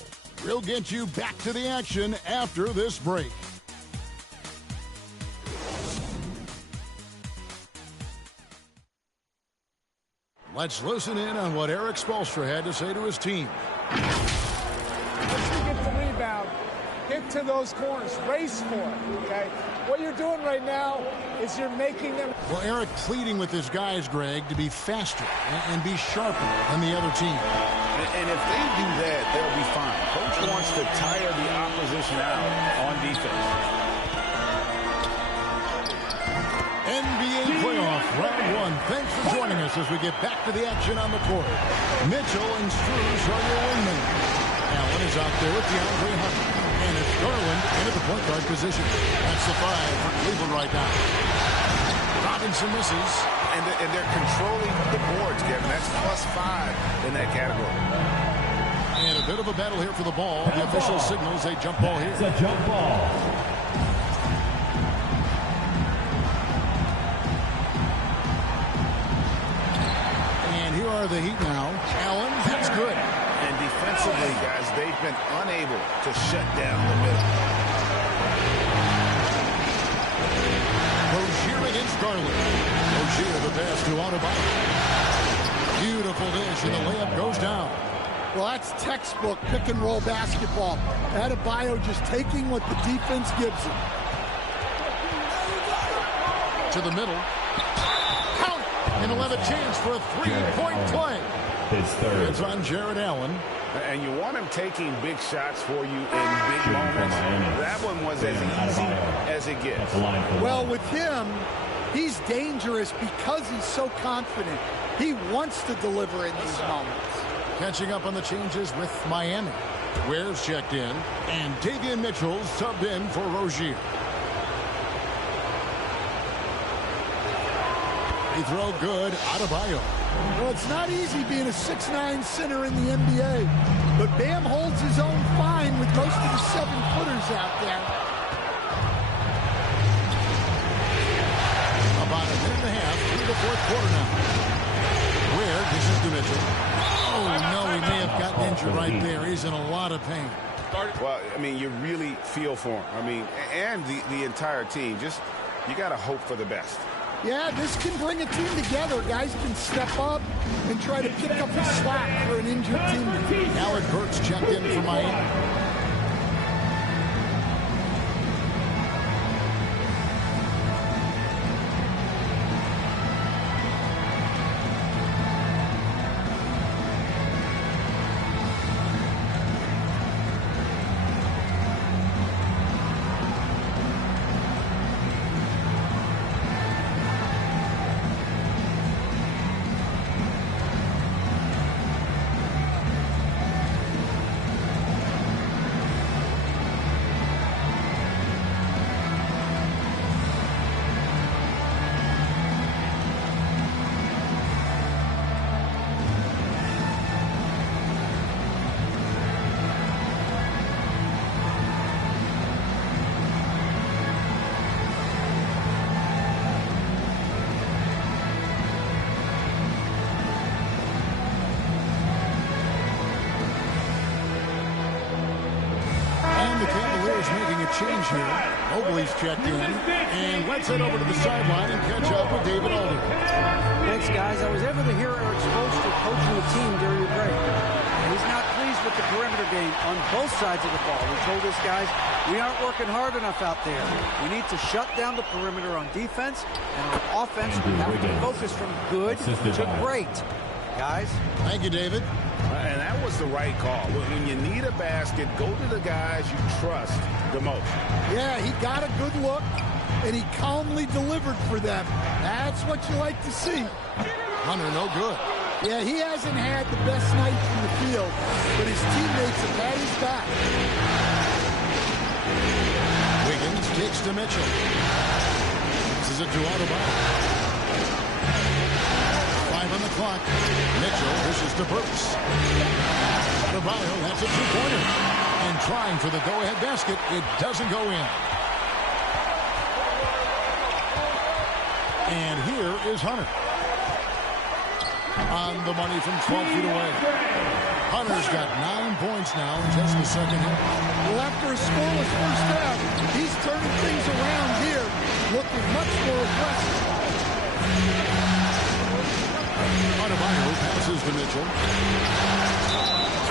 We'll get you back to the action after this break. Let's listen in on what Eric Spoelstra had to say to his team. Once you get the rebound, get to those corners, race for it, okay? What you're doing right now is you're making them... Well, Eric pleading with his guys, Greg, to be faster and be sharper than the other team. And if they do that, they'll be fine. Coach wants to tire the opposition out on defense. NBA playoff round one. Thanks for joining us as we get back to the action on the court. Mitchell and Struz are your wingmen. Allen is out there with DeAndre Hunter. And it's Garland into the point guard position. That's the 5 for Cleveland right now. Robinson misses. And they're controlling the boards, Kevin. That's +5 in that category. And a bit of a battle here for the ball. The official signals a jump ball here. It's a jump ball. And here are the Heat now. Allen, that's good. And defensively, guys, they've been unable to shut down the middle. Rozier against Garland. Rozier the pass to Adebayo. Beautiful dish, and the layup goes down. Well, that's textbook pick-and-roll basketball. Adebayo just taking what the defense gives him. To the middle. Count! And he'll have a chance for a three-point play. His third. It's on Jared Allen. And you want him taking big shots for you in big moments. That one was as easy as it gets. Well, with him, he's dangerous because he's so confident. He wants to deliver in these moments. Catching up on the changes with Miami. Ware's checked in, and Davion Mitchell subbed in for Rozier. They throw good. Adebayo. Well, it's not easy being a 6'9" center in the NBA, but Bam holds his own fine with most of the 7-footers out there. About a minute and a half through the fourth quarter now. Ware, this is to Mitchell. Oh, no, he may have gotten injured right there. He's in a lot of pain. Well, I mean, you really feel for him. I mean, and the entire team. Just, you got to hope for the best. Yeah, this can bring a team together. Guys can step up and try to pick up the slack for an injured team. Alec Burks checked in for Miami. Change here. Mobley's checked in. And let's head over to the sideline and catch up with David Alder. Thanks, guys. I was able to hear Eric Spoelstra coaching the team during the break. And he's not pleased with the perimeter game on both sides of the ball. We told his guys, we aren't working hard enough out there. We need to shut down the perimeter on defense. And on offense, we have to focus from good to great. Guys. Thank you, David. And that was the right call. When you need a basket, go to the guys you trust the most. Yeah, he got a good look, and he calmly delivered for them. That's what you like to see. Hunter, no good. Yeah, he hasn't had the best night from the field, but his teammates have had his back. Wiggins kicks to Mitchell. This is a two-out-of-bounds. 5 on the clock. Mitchell dishes to Burks. Adebayo has a two-pointer. And trying for the go-ahead basket, it doesn't go in. And here is Hunter. On the money from 12 feet away. Hunter's got 9 points now in just the second half. Well, after a scoreless first half, he's turning things around here, looking much more aggressive. Adebayo passes to Mitchell.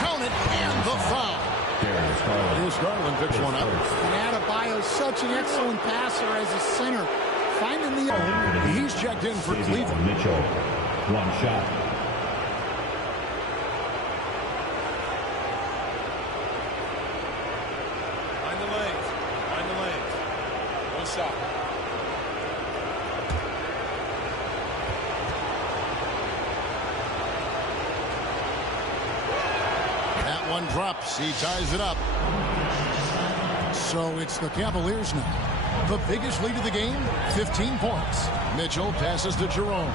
Count it, and the foul. Darius Garland picks one up. And Adebayo's such an excellent passer as a center. Finding the... He's checked in for Cleveland. Mitchell, one shot. Find the lanes. Find the lanes. One shot. That one drops. He ties it up. So it's the Cavaliers now. The biggest lead of the game, 15 points. Mitchell passes to Jerome.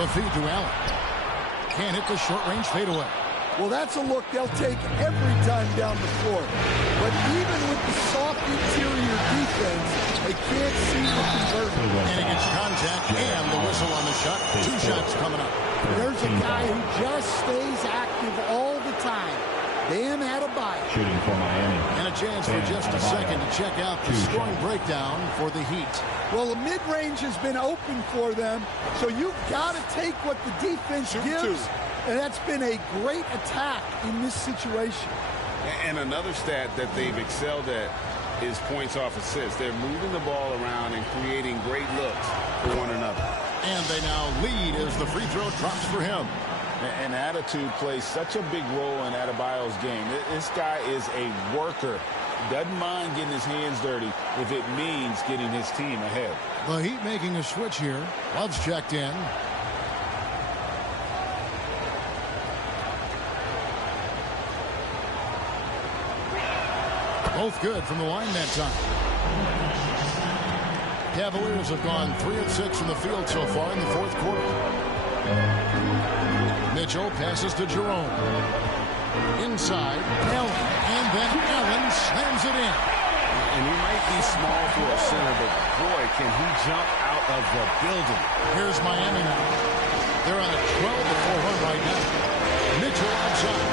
The feed to Allen. Can't hit the short-range fadeaway. Well, that's a look they'll take every time down the floor. But even with the soft interior defense, they can't seem to convert it. And he gets contact and the whistle on the shot. 2 shots coming up. There's a guy who just stays active all the time. Bam Adebayo. Shooting for Miami. And a chance for just a second to check out the scoring breakdown for the Heat. Well, the mid-range has been open for them, so you've got to take what the defense gives. And that's been a great attack in this situation. And another stat that they've excelled at is points off assists. They're moving the ball around and creating great looks for one another. And they now lead as the free throw drops for him. And attitude plays such a big role in Adebayo's game. This guy is a worker. Doesn't mind getting his hands dirty if it means getting his team ahead. The Heat making a switch here. Love's checked in. Both good from the line that time. Cavaliers have gone 3 of 6 from the field so far in the fourth quarter. Mitchell passes to Jerome. Inside, Allen. And then Allen slams it in. And he might be small for a center, but boy, can he jump out of the building. Here's Miami now. They're on a 12-4 run right now. Mitchell outside.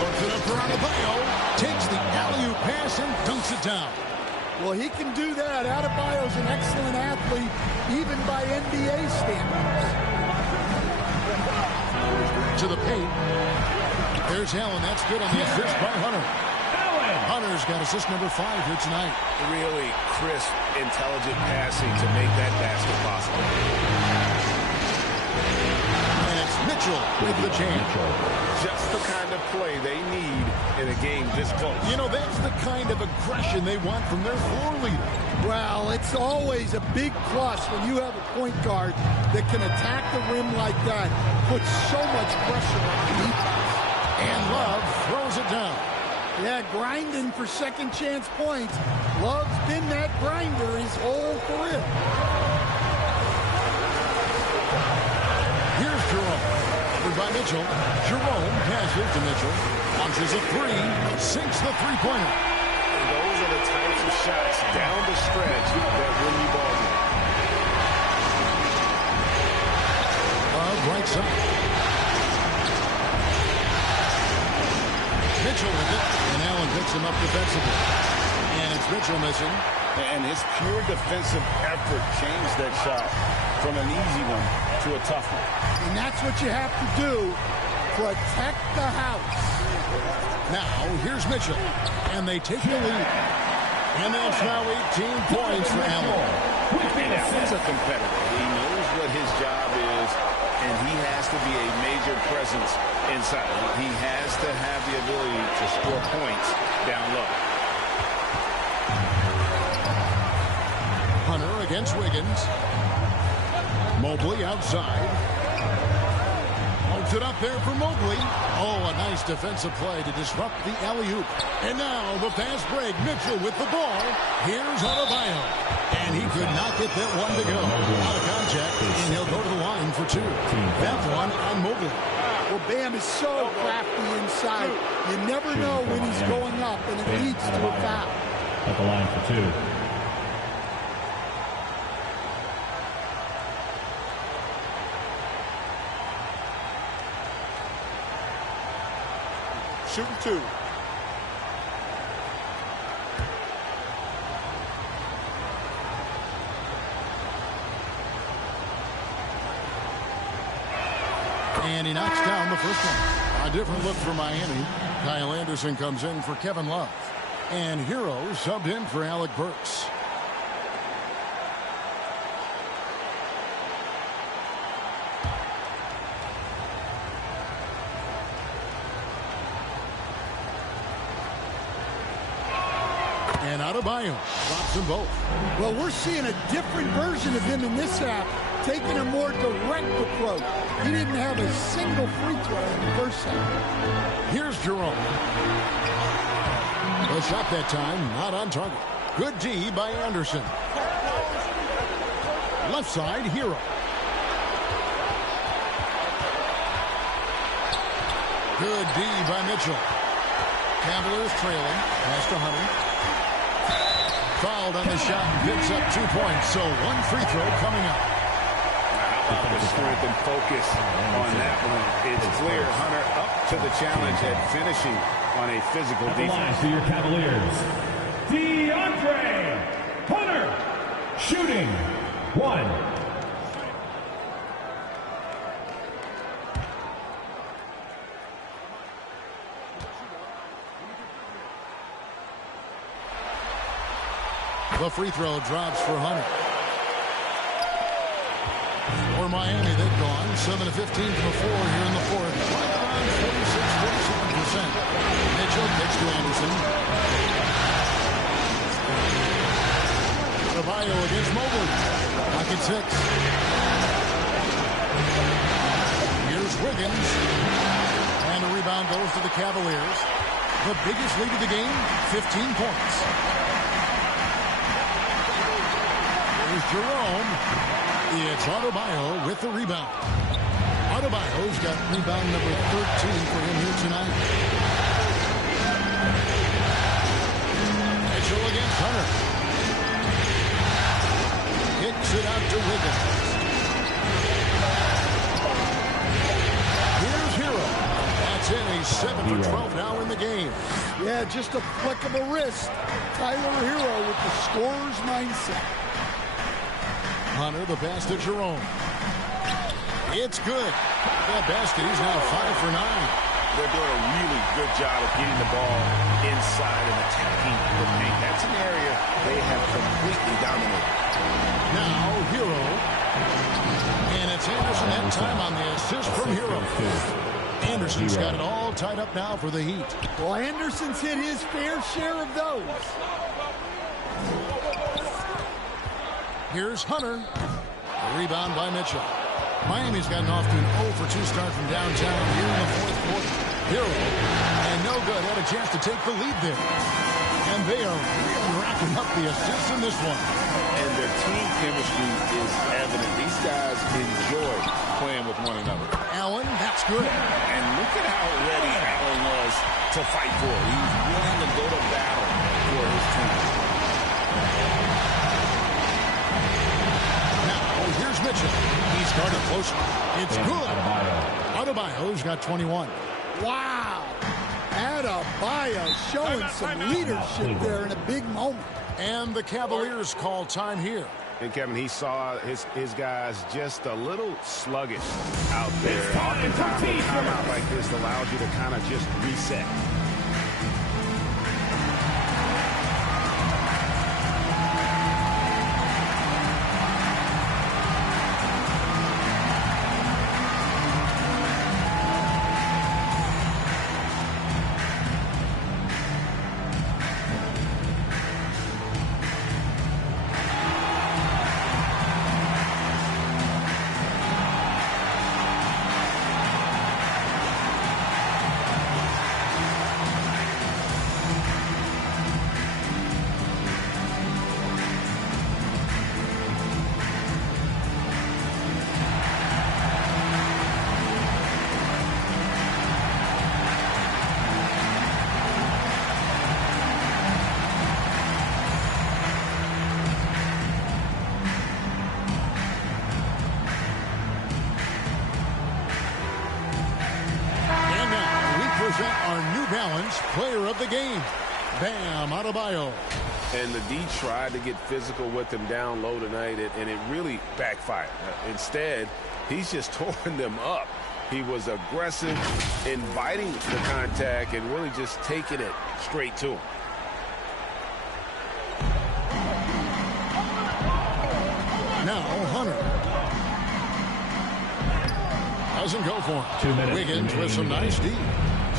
Looks it up for Adebayo. Takes the alley-oop pass and dunks it down. Well, he can do that. Adebayo's an excellent athlete, even by NBA standards. To the paint. There's Allen. That's good on the assist by Hunter. Hunter's got assist number 5 here tonight. Really crisp, intelligent passing to make that basket possible. And it's Mitchell with the jam. Just the kind of play they need in a game this close. You know, that's the kind of aggression they want from their floor leader. Well, it's always a big plus when you have a point guard that can attack the rim like that, puts so much pressure on the defense. And Love throws it down. Yeah, grinding for second chance points. Love's been that grinder his whole career. Here's Jerome. Covered by Mitchell. Jerome passes to Mitchell. Launches a 3. Sinks the three-pointer. Those are the types of shots down the stretch that win you ball game. Right side. Mitchell with it, and Allen picks him up defensively. And it's Mitchell missing. And his pure defensive effort changed that shot from an easy one to a tough one. And that's what you have to do. Protect the house. Now, here's Mitchell. And they take the lead. And that's now 18 points for Allen. He's a competitor. He knows what his job is, and he has to be a major presence inside. He has to have the ability to score points down low. against Wiggins. Mobley outside. Holds it up there for Mobley. Oh, a nice defensive play to disrupt the alley-oop. And now the fast break. Mitchell with the ball. Here's Adebayo. And he could not get that one to go. Out of contact, and he'll go to the line for two. That one on Mobley. Well, Bam is so crafty inside. You never know when he's going up, and it leads to a foul. At the line for two. Shooting two. And he knocks down the first one. A different look for Miami. Kyle Anderson comes in for Kevin Love. And Hero subbed in for Alec Burks. And Adebayo drops them both. Well, we're seeing a different version of him in this half, taking a more direct approach. He didn't have a single free throw in the first half. Here's Jerome. A shot that time, not on target. Good D by Anderson. Left side, Hero. Good D by Mitchell. Cavaliers trailing. Pass to Hunter. Fouled on the shot and picks up 2 points. So one free throw coming up. How about the strength and focus on that one? It's clear Hunter up to the challenge at finishing on a physical defense. To your Cavaliers, DeAndre Hunter, shooting 1. The free throw drops for Hunter. For Miami, they've gone 7 of 15 from the floor here in the fourth. Right around 46-47%. Mitchell kicks to Anderson. Adebayo against Mobley. Pocket 6. Here's Wiggins. And the rebound goes to the Cavaliers. The biggest lead of the game, 15 points. Here's Jerome. It's Adebayo with the rebound. Adebayo's got rebound number 13 for him here tonight. Mitchell against Hunter. Kicks it out to Wiggins. Here's Hero. That's in. He's 7 for 12 now in the game. Yeah, just a flick of a wrist. Tyler Hero with the scorer's mindset. Hunter, the pass to Jerome. It's good. That basket, he's now 5 for 9. They're doing a really good job of getting the ball inside and attacking the paint. That's an area they have completely dominated. Now, Hero. And it's Anderson that time on the assist from Hero. Anderson's got it all tied up now for the Heat. Well, Anderson's hit his fair share of those. Here's Hunter. A rebound by Mitchell. Miami's gotten off to an 0 for 2 start from downtown here in the fourth quarter. Hero, and no good, had a chance to take the lead there. And they are really racking up the assists in this one. And their team chemistry is evident. These guys enjoy playing with one another. Allen, that's good. And look at how ready Allen was to fight for it. He's willing to go to battle for his team. Here's Mitchell. He started closer. It's good. Adebayo's got 21. Wow. Adebayo showing some leadership there in a big moment. And the Cavaliers call time here. And Kevin, he saw his guys just a little sluggish out there. Oftentimes, a timeout like this allows you to kind of just reset. Conference Player of the Game, Bam Adebayo. And the D tried to get physical with him down low tonight, and it really backfired. Instead, he's just tore them up. He was aggressive, inviting the contact, and really just taking it straight to him. Now Hunter. Doesn't go for it. 2 minutes. Wiggins with some nice D.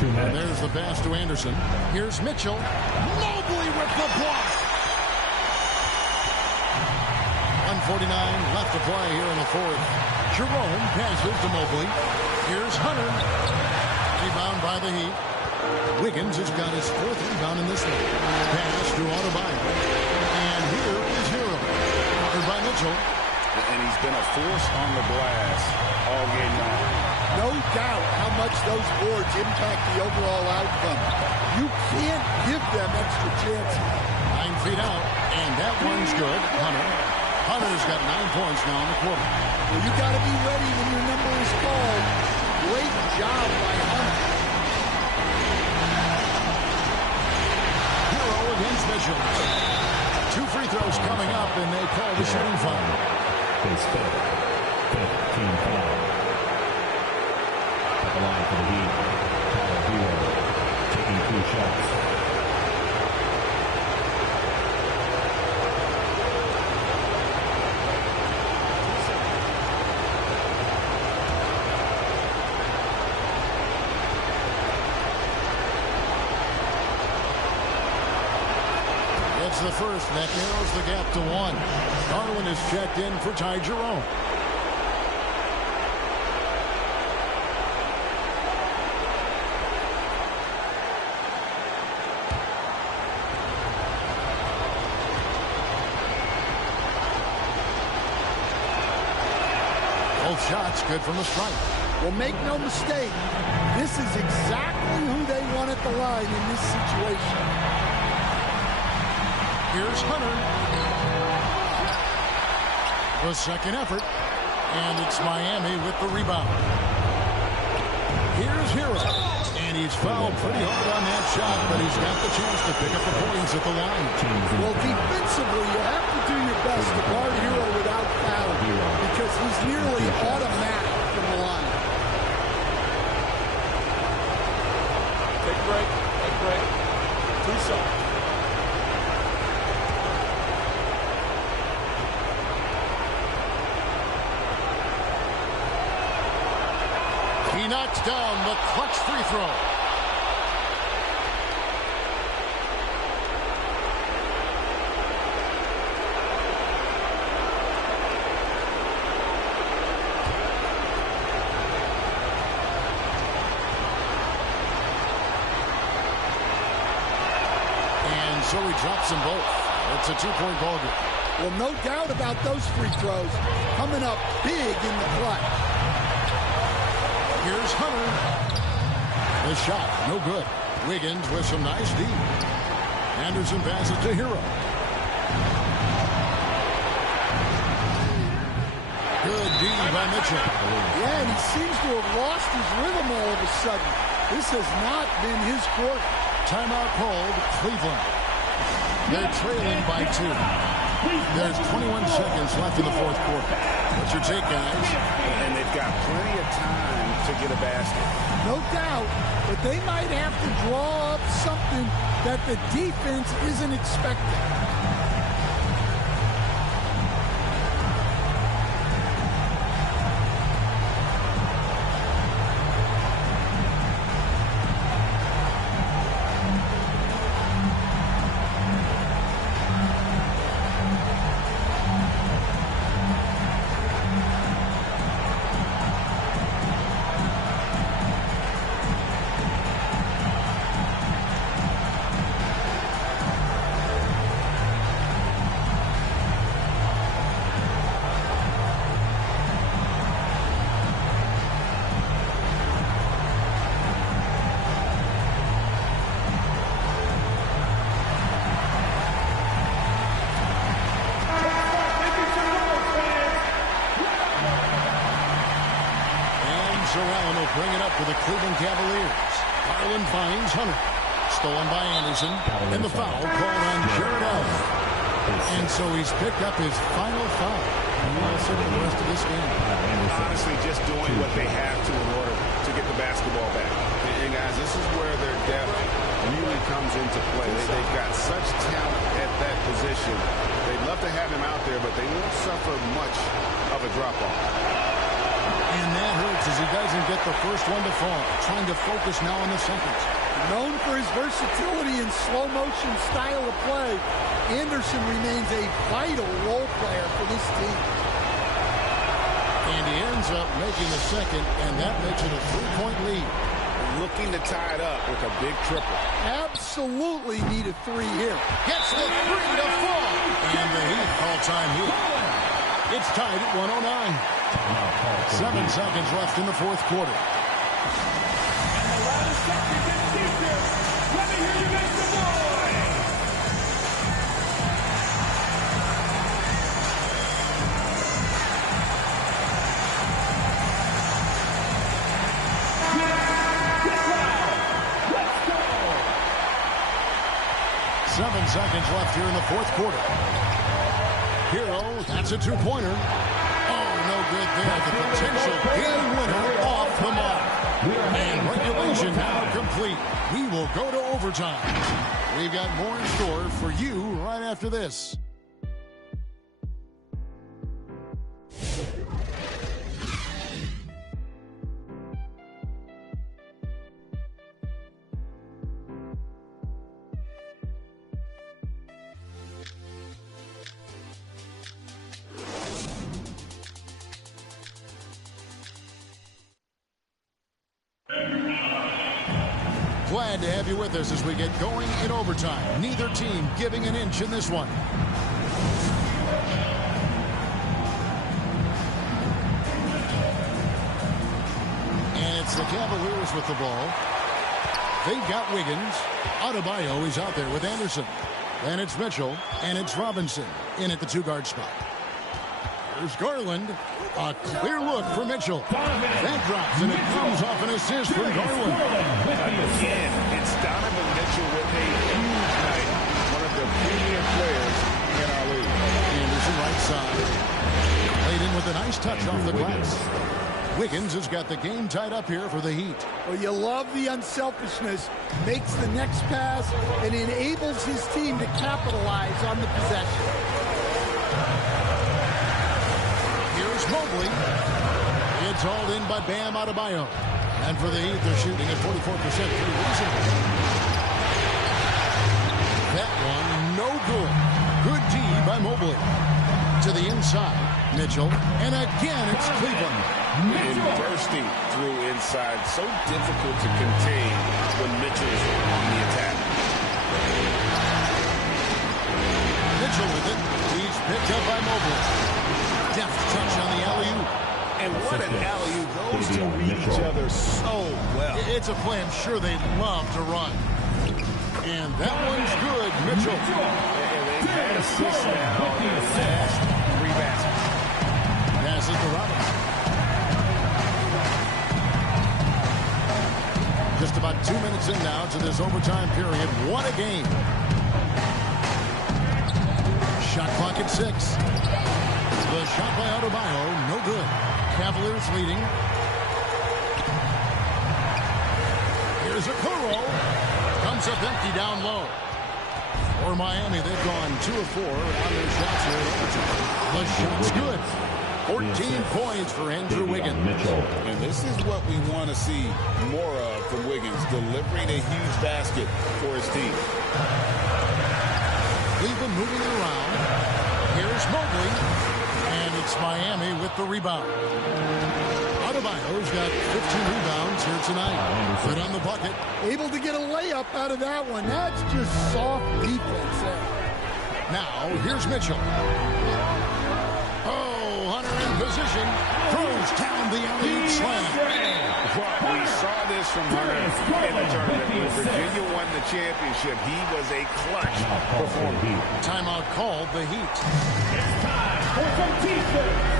2 minutes. And there's the pass to Anderson. Here's Mitchell. Mobley with the block. 1:49 left to play here in the fourth. Jerome passes to Mobley. Here's Hunter. Rebound by the Heat. Wiggins has got his fourth rebound in this one. Pass to Adebayo. And here is Hero. Covered by Mitchell. And he's been a force on the glass all game long. No doubt how much those boards impact the overall outcome. You can't give them extra chances. 9 feet out, and that one's good. Hunter's got 9 points now in the quarter. Well, you got to be ready when your number is called. Great job by Hunter. Hero against Mitchell. 2 free throws coming up, and they call the shooting foul. His fifth team foul. At the line for the Heat, Cavaliers taking 2 shots. It's the first. That narrows the gap to 1. Garland is checked in for Ty Jerome. Both shots good from the stripe. Well, make no mistake, this is exactly who they want at the line in this situation. Here's Hunter. The second effort. And it's Miami with the rebound. Here's Hero. And he's fouled pretty hard on that shot, but he's got the chance to pick up the points at the line. Well, defensively, you have to do your best to guard Hero without fouling because he's nearly automatic from the line. Take a break. Take a break. 2 shots. He knocks down the clutch free throw. And so he drops them both. It's a 2-point ball game. Well, no doubt about those free throws coming up big in the clutch. Here's Hunter. The shot, no good. Wiggins with some nice D. Anderson passes to Hero. Good D by Mitchell. Yeah, and he seems to have lost his rhythm all of a sudden. This has not been his quarter. Timeout called, Cleveland. They're trailing by 2. There's 21 seconds left in the fourth quarter. What's your take, guys? And they've got plenty of time to get a basket. No doubt, but they might have to draw up something that the defense isn't expecting. Bring it up for the Cleveland Cavaliers. Garland finds Hunter. Stolen by Anderson. And the foul called on Jared Allen. And so he's picked up his final foul. We'll see the rest of this game. Honestly, just doing what they have to in order to get the basketball back. And guys, this is where their depth really comes into play. They've got such talent at that position. They'd love to have him out there, but they won't suffer much of a drop-off. And that hurts as he doesn't get the first one to fall. Trying to focus now on the second. Known for his versatility and slow-motion style of play, Anderson remains a vital role player for this team. And he ends up making the second, and that makes it a 3-point lead. Looking to tie it up with a big triple. Absolutely need a 3 here. Gets the 3 to fall. And the Heat call time here. It's tied at 109. 7 seconds left in the fourth quarter. And the line is set to get deeper. Let me hear you make some noise. Let's go. 7 seconds left here in the fourth quarter. Hero, that's a 2-pointer. No good there. The potential game winner off the mark. And regulation now complete. We will go to overtime. We've got more in store for you right after this. Glad to have you with us as we get going in overtime. Neither team giving an inch in this one. And it's the Cavaliers with the ball. They've got Wiggins. Adebayo is out there with Anderson. Then it's Mitchell, and it's Robinson in at the 2-guard spot. There's Garland. A clear look for Mitchell. That drops, and it comes off an assist from Garland. Again, it's Donovan Mitchell with a huge night. One of the premier players in our league. Anderson right side. Played in with a nice touch off the glass. Wiggins has got the game tied up here for the Heat. Well, you love the unselfishness. Makes the next pass and enables his team to capitalize on the possession. Here's Mobley. It's hauled in by Bam Adebayo. And for the Heat, they're shooting at 44%. Pretty reasonable. That one, no good. Good D by Mobley. To the inside, Mitchell. And again, it's Cleveland. And bursting through inside. So difficult to contain when Mitchell's on the attack. Mitchell with it. He's picked up by Mobley. Deft touch on the alley-oop. And what an alley-oop. Those two read each other so well. It's a play I'm sure they'd love to run. And that one's good, Mitchell. And they've had assists now in the last 3 baskets. Pass it to Robinson. Just about 2 minutes in now to this overtime period. What a game. Shot clock at 6. The shot by Adebayo, no good. Cavaliers leading. Here's a Okoro. Comes up empty down low. For Miami, they've gone 2 of 4 on their shots here at overtime. The shot's good. 14 points for Andrew Wiggins. And this is what we want to see more of from Wiggins, delivering a huge basket for his team. Cleveland moving it around. Here's Mobley. And it's Miami with the rebound. Adebayo's got 15 rebounds here tonight. Good on the bucket. Able to get a layup out of that one. That's just soft defense there. Now, here's Mitchell. Oh, Hunter in position. Throws down the alley-oop slam. Well, we saw this from Hunter in the tournament. When Virginia won the championship, he was a clutch performer. Timeout called the Heat. It's time for some defense.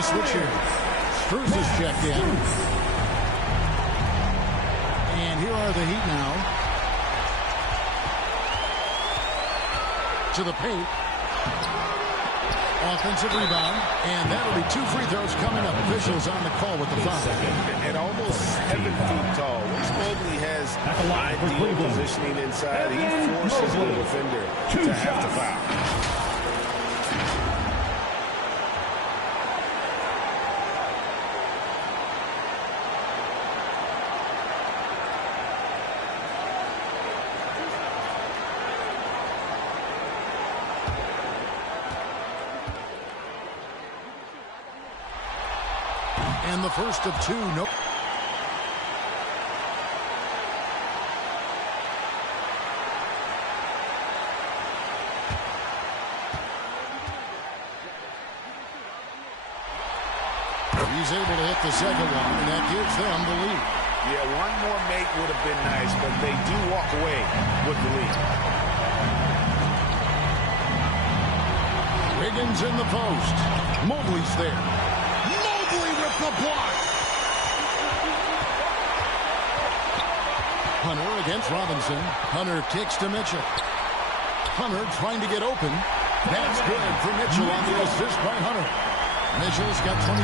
a switch here. Strus is checked in. And here are the Heat now. To the paint. Offensive rebound. And that'll be 2 free throws coming up. Officials on the call with the foul. At almost 7 feet tall, once Mobley has ideal positioning inside, he forces the defender to have to foul. And the first of 2. No. He's able to hit the second one, and that gives them the lead. Yeah, one more make would have been nice, but they do walk away with the lead. Wiggins in the post. Mobley's there. Mobley with the block. Hunter against Robinson. Hunter kicks to Mitchell. Hunter trying to get open. That's good for Mitchell on the assist by Hunter. Mitchell's got 23.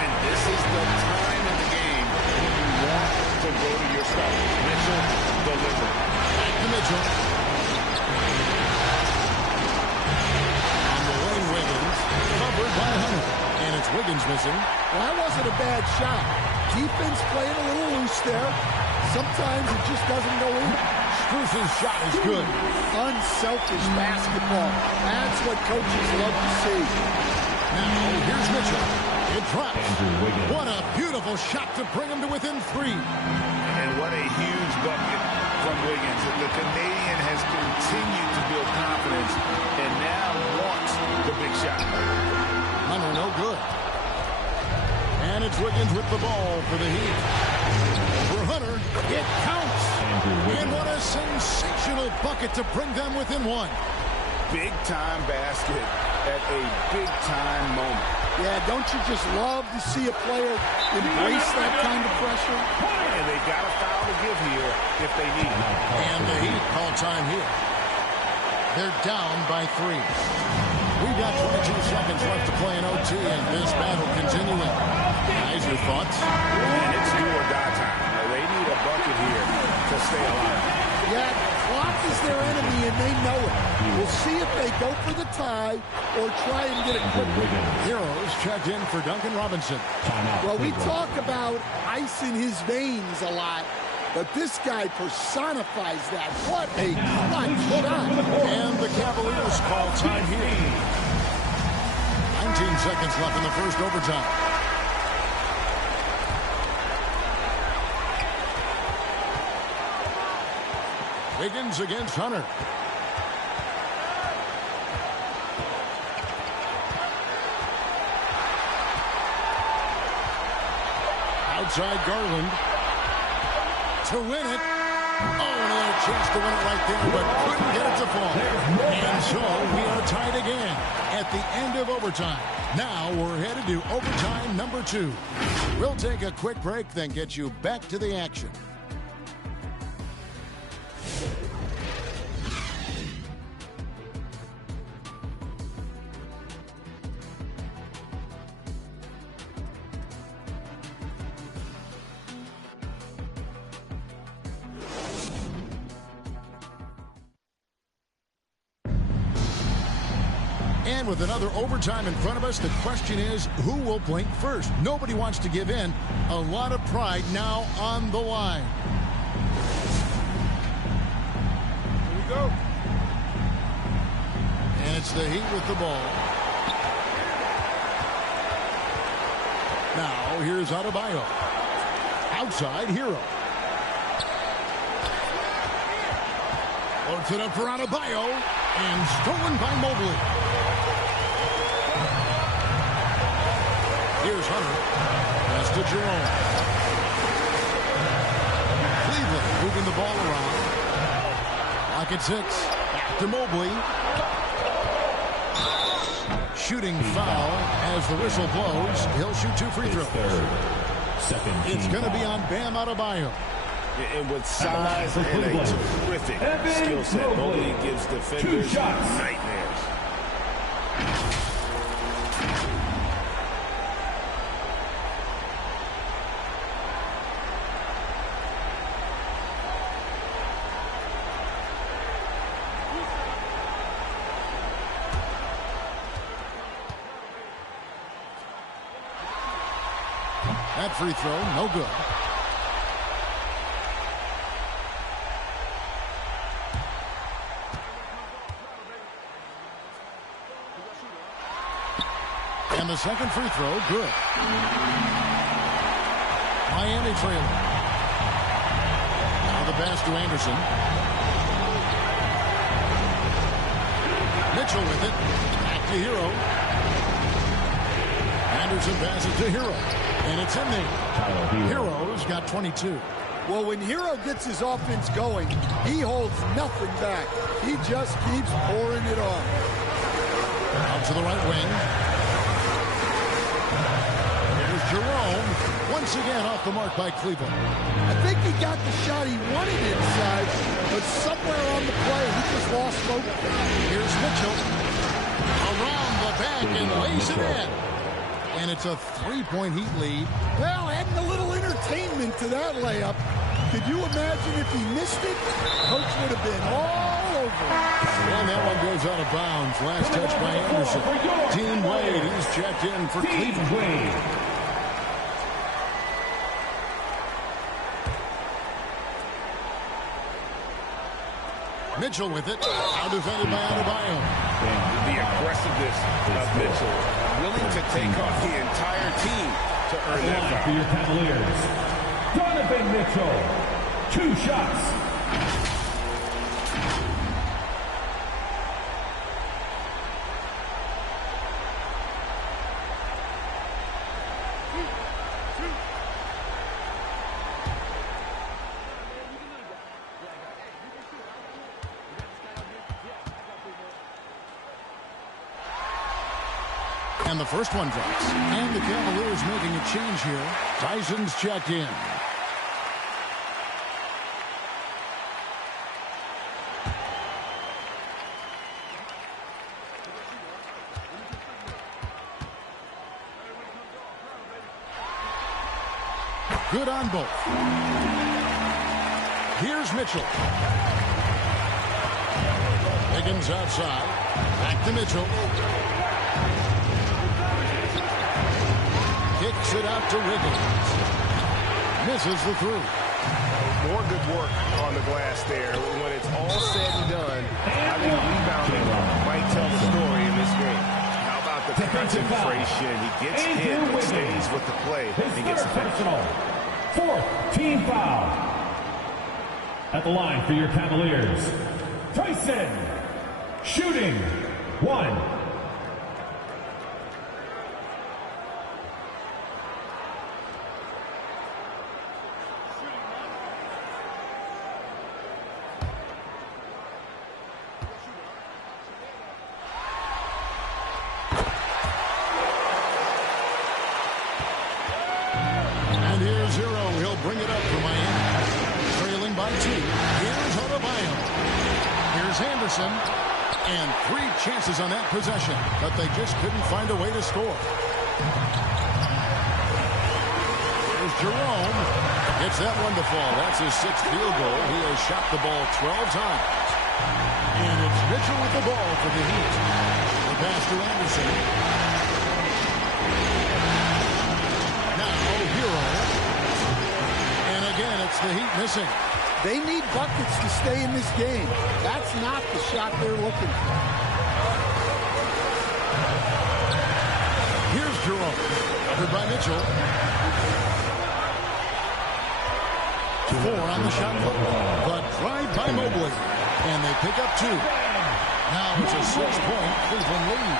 And this is the time in the game when you want to go to your start. Mitchell delivered. Back to Mitchell. On the way, Wiggins. Covered by Hunter. And it's Wiggins missing. Well, that wasn't a bad shot. Defense playing a little loose there. Sometimes it just doesn't go in. Strus's shot is good. Unselfish basketball. That's what coaches love to see. Now, here's Mitchell. It drops. What a beautiful shot to bring him to within 3. And what a huge bucket from Wiggins. The Canadian has continued to build confidence and now wants the big shot. Hunter, no good. And it's Wiggins with the ball for the Heat. For Hunter, it counts. And what a sensational bucket to bring them within 1. Big-time basket at a big-time moment. Yeah, don't you just love to see a player embrace that kind of pressure? And they got a foul to give here if they need it. And the Heat call time here. They're down by 3. We've got 22 seconds left to play in OT, and this battle continuing. Guys, your thoughts? And it's do or die time. They need a bucket here to stay alive. Yeah, clock is their enemy, and they know it. We'll see if they go for the tie or try and get it quick. Heroes checked in for Duncan Robinson. Well, we talk about ice in his veins a lot, but this guy personifies that. What a clutch shot. And the Cavaliers call time here. 19 seconds left in the first overtime. Wiggins against Hunter. Outside Garland. To win it. Oh, another chance to win it right there, but couldn't get it to fall. And so we are tied again at the end of overtime. Now we're headed to overtime number 2. We'll take a quick break, then get you back to the action. And with another overtime in front of us, the question is, who will blink first? Nobody wants to give in. A lot of pride now on the line. Here we go. And it's the Heat with the ball. Now, here's Adebayo. Outside, Hero. Floats it up for Adebayo. And stolen by Mobley. Here's Hunter. Pass to Jerome. Cleveland moving the ball around. Clock at 6. Back to Mobley. shooting foul as the whistle blows. He'll shoot 2 free throws. It's going to be on Bam Adebayo. And with size and a terrific skill set, Mobley gives defenders nightmares. That free throw, no good. And the second free throw, good. Miami trailing. Now the pass to Anderson. Mitchell with it. Back to Hero. Anderson passes to Hero. And it's in there. Hero's got 22. Well, when Hero gets his offense going, he holds nothing back. He just keeps pouring it on. Out to the right wing. Here's Jerome. Once again off the mark by Cleveland. I think he got the shot he wanted inside, but somewhere on the play, he just lost focus. Here's Mitchell. Around the back and lays it in. And it's a 3-point Heat lead. Well, adding a little entertainment to that layup. Could you imagine if he missed it? Coach would have been all over it. And that one goes out of bounds. Last touch by Anderson. Dean Wade, he's checked in for Cleveland. Mitchell with it. Now defended by Adebayo. The aggressiveness of Mitchell, willing to take off the entire team to earn that foul. For your Cavaliers, Donovan Mitchell, 2 shots. And the first one drops. And the Cavaliers making a change here. Tyson's checked in. Good on both. Here's Mitchell. Higgins outside. Back to Mitchell. Kicks it out to Wiggins. Misses the three. More good work on the glass there. When it's all said and done, having rebounding might tell the story in this game. How about the concentration? He gets hit and stays with the play and gets the personal. 4th team foul. At the line for your Cavaliers, Tyson. Shooting 1. And 3 chances on that possession, but they just couldn't find a way to score. There's Jerome. Gets that one to fall. That's his 6th field goal. He has shot the ball 12 times. And it's Mitchell with the ball for the Heat. The pass to Anderson. Now Hero. And again, it's the Heat missing. They need buckets to stay in this game. That's not the shot they're looking for. Here's Jerome. Covered by Mitchell. 4 on the shot clock. The drive by Mobley. And they pick up 2. Now it's a 6-point Cleveland lead.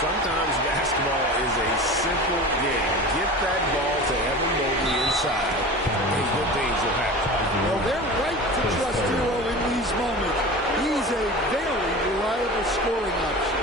Sometimes basketball is a simple game. Get that ball to Evan Mobley inside, and good things will happen. Well, they're right to trust Hero in these moments. He's a very reliable scoring option.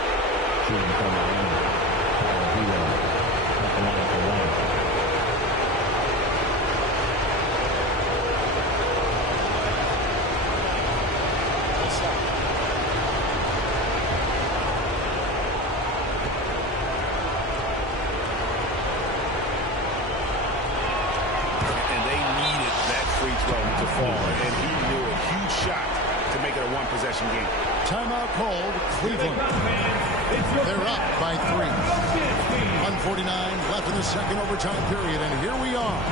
To fall, and he knew a huge shot to make it a one-possession game. Timeout called, Cleveland. They're up by 3. 1:49 left in the second overtime period, and here we are.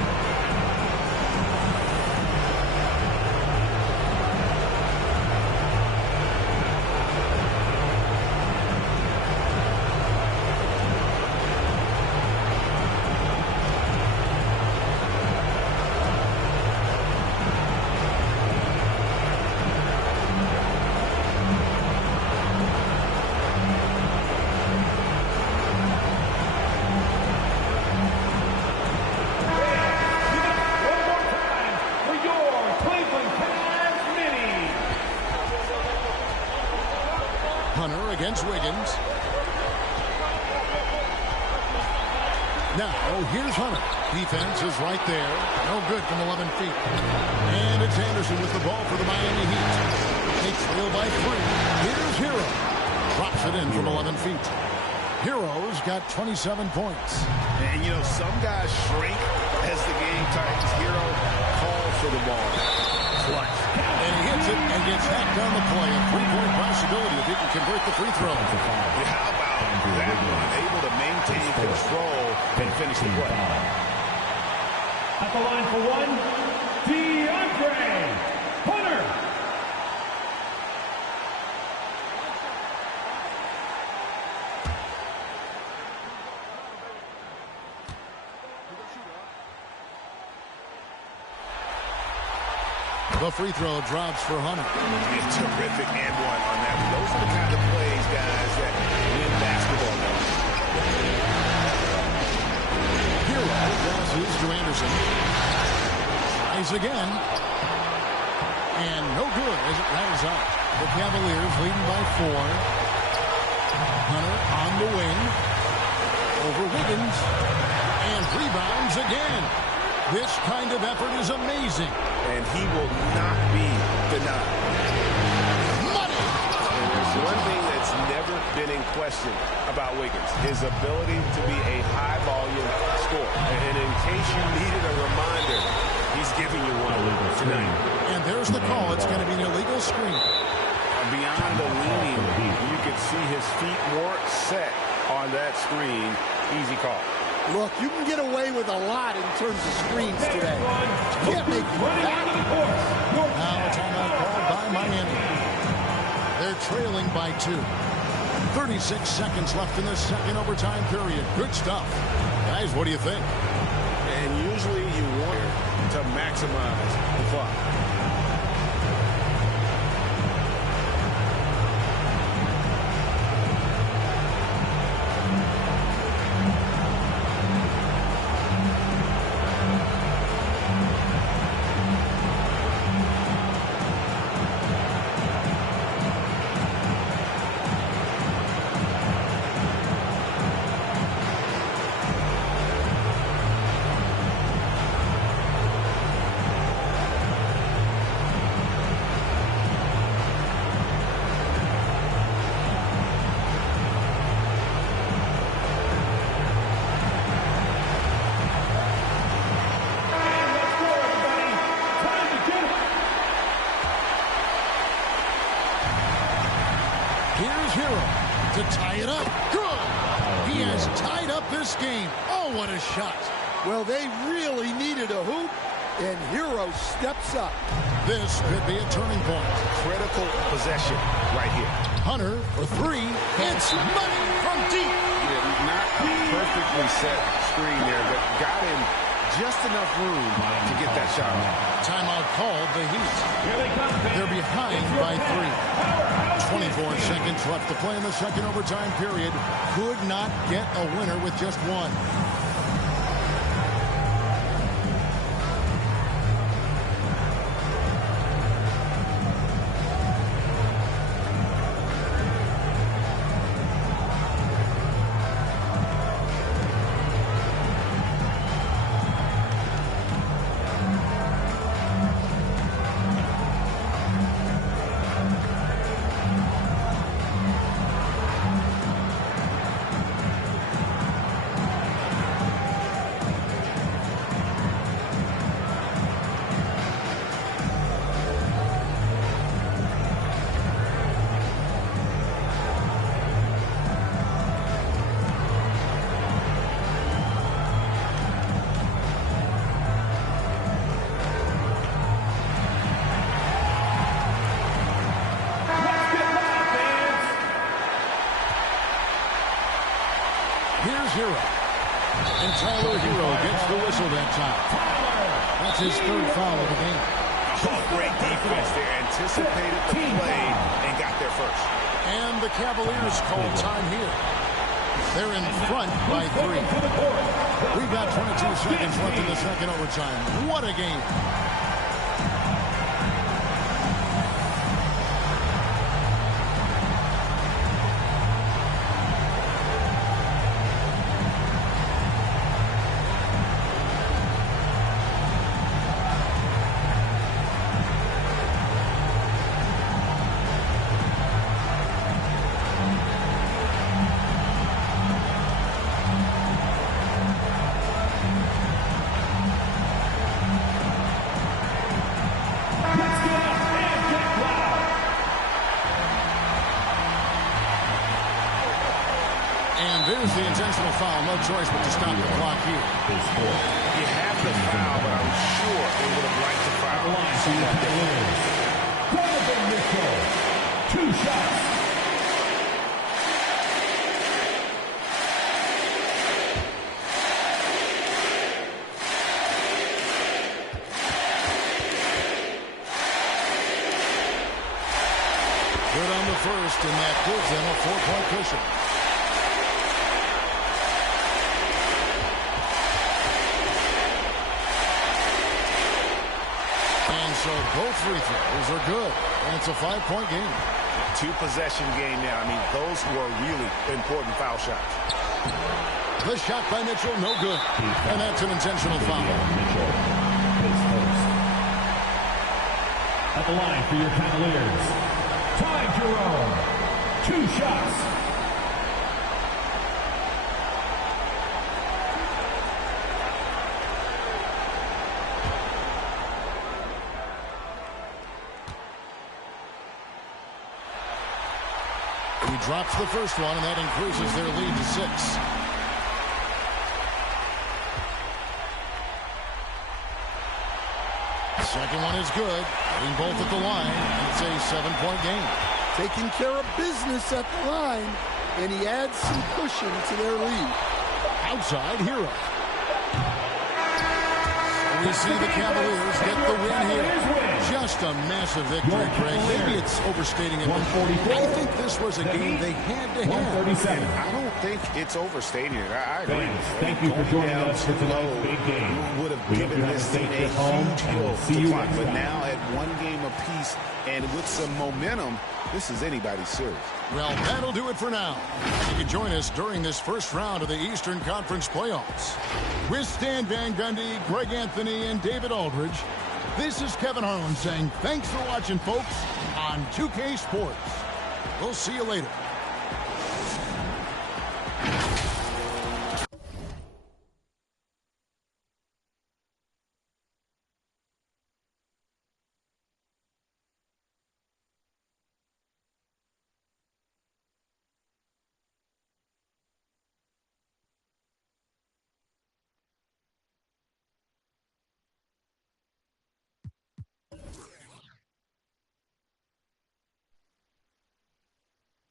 Against Wiggins. Now, here's Hunter. Defense is right there. No good from 11 feet. And it's Anderson with the ball for the Miami Heat. They trail by 3. Here's Hero. Drops it in from 11 feet. Hero's got 27 points. And, you know, some guys shrink as the game tightens. Hero calls for the ball. Clutch. And he hits it and gets hacked down the play. A 3-point possibility if he can convert the free throw. How about that one? Able to maintain control and finish the play. At the line for one, DeAndre Hunter. The free throw drops for Hunter. A terrific and one on that. Those are the kind of plays, guys, that win basketball games. Hero passes to Anderson. Tries again. And no good as it rattles out. The Cavaliers leading by 4. Hunter on the wing. Over Wiggins. And rebounds again. This kind of effort is amazing. And he will not be denied. Money! And there's one thing that's never been in question about Wiggins, his ability to be a high-volume scorer. And in case you needed a reminder, he's giving you one tonight. And there's the call. It's going to be an illegal screen. Beyond the leaning, you could see his feet weren't set on that screen. Easy call. Look, you can get away with a lot in terms of screens today. You can't make it back. Now a timeout called by Miami. They're trailing by 2. 36 seconds left in the second overtime period. Good stuff. Guys, what do you think? And usually you want to maximize the clock. To tie it up. Good. He has tied up this game. Oh, what a shot. Well, they really needed a hoop, and Hero steps up. This could be a turning point. Critical possession right here. Hunter for 3. It's money from deep. Yeah, not a perfectly set screen there, but got him just enough room to get that shot. Timeout called the Heat. They're behind by 3. 24 seconds left to play in the second overtime period. Could not get a winner with just 1. Here's Hero. And Tyler Hero gets the whistle that time. That's his third foul of the game. Oh, great defense there. Anticipated the play and got there first. And the Cavaliers call time here. They're in front by 3. We've got 22 seconds left in the second overtime. What a game. There's the intentional foul. No choice but to stop the clock here. You have the foul, but I'm sure they would have liked to foul. Donovan Mitchell, 2 shots. Good on the first, and that gives them a 4-point cushion. So both free throws are good, and it's a 5-point game. 2-possession game now. I mean, those were really important foul shots. The shot by Mitchell, no good. And that's an intentional foul. Mitchell is first. At the line for your Cavaliers, Ty Jerome, 2 shots. He drops the first one, and that increases their lead to 6. The second one is good. Getting both at the line, and it's a 7-point game. Taking care of business at the line, and he adds some cushion to their lead. Outside Hero. We see the Cavaliers get the win here. Just a massive victory, Greg. Maybe it's overstating it. I think this was a game they had to have. I don't think it's overstating it. I agree. Thank you for joining us for tonight's big game. You would have given this team a huge hill to climb, but now at 1 game apiece and with some momentum, this is anybody's series. Well, that'll do it for now. You can join us during this first round of the Eastern Conference playoffs. With Stan Van Gundy, Greg Anthony, and David Aldridge, this is Kevin Harlan saying thanks for watching, folks, on 2K Sports. We'll see you later.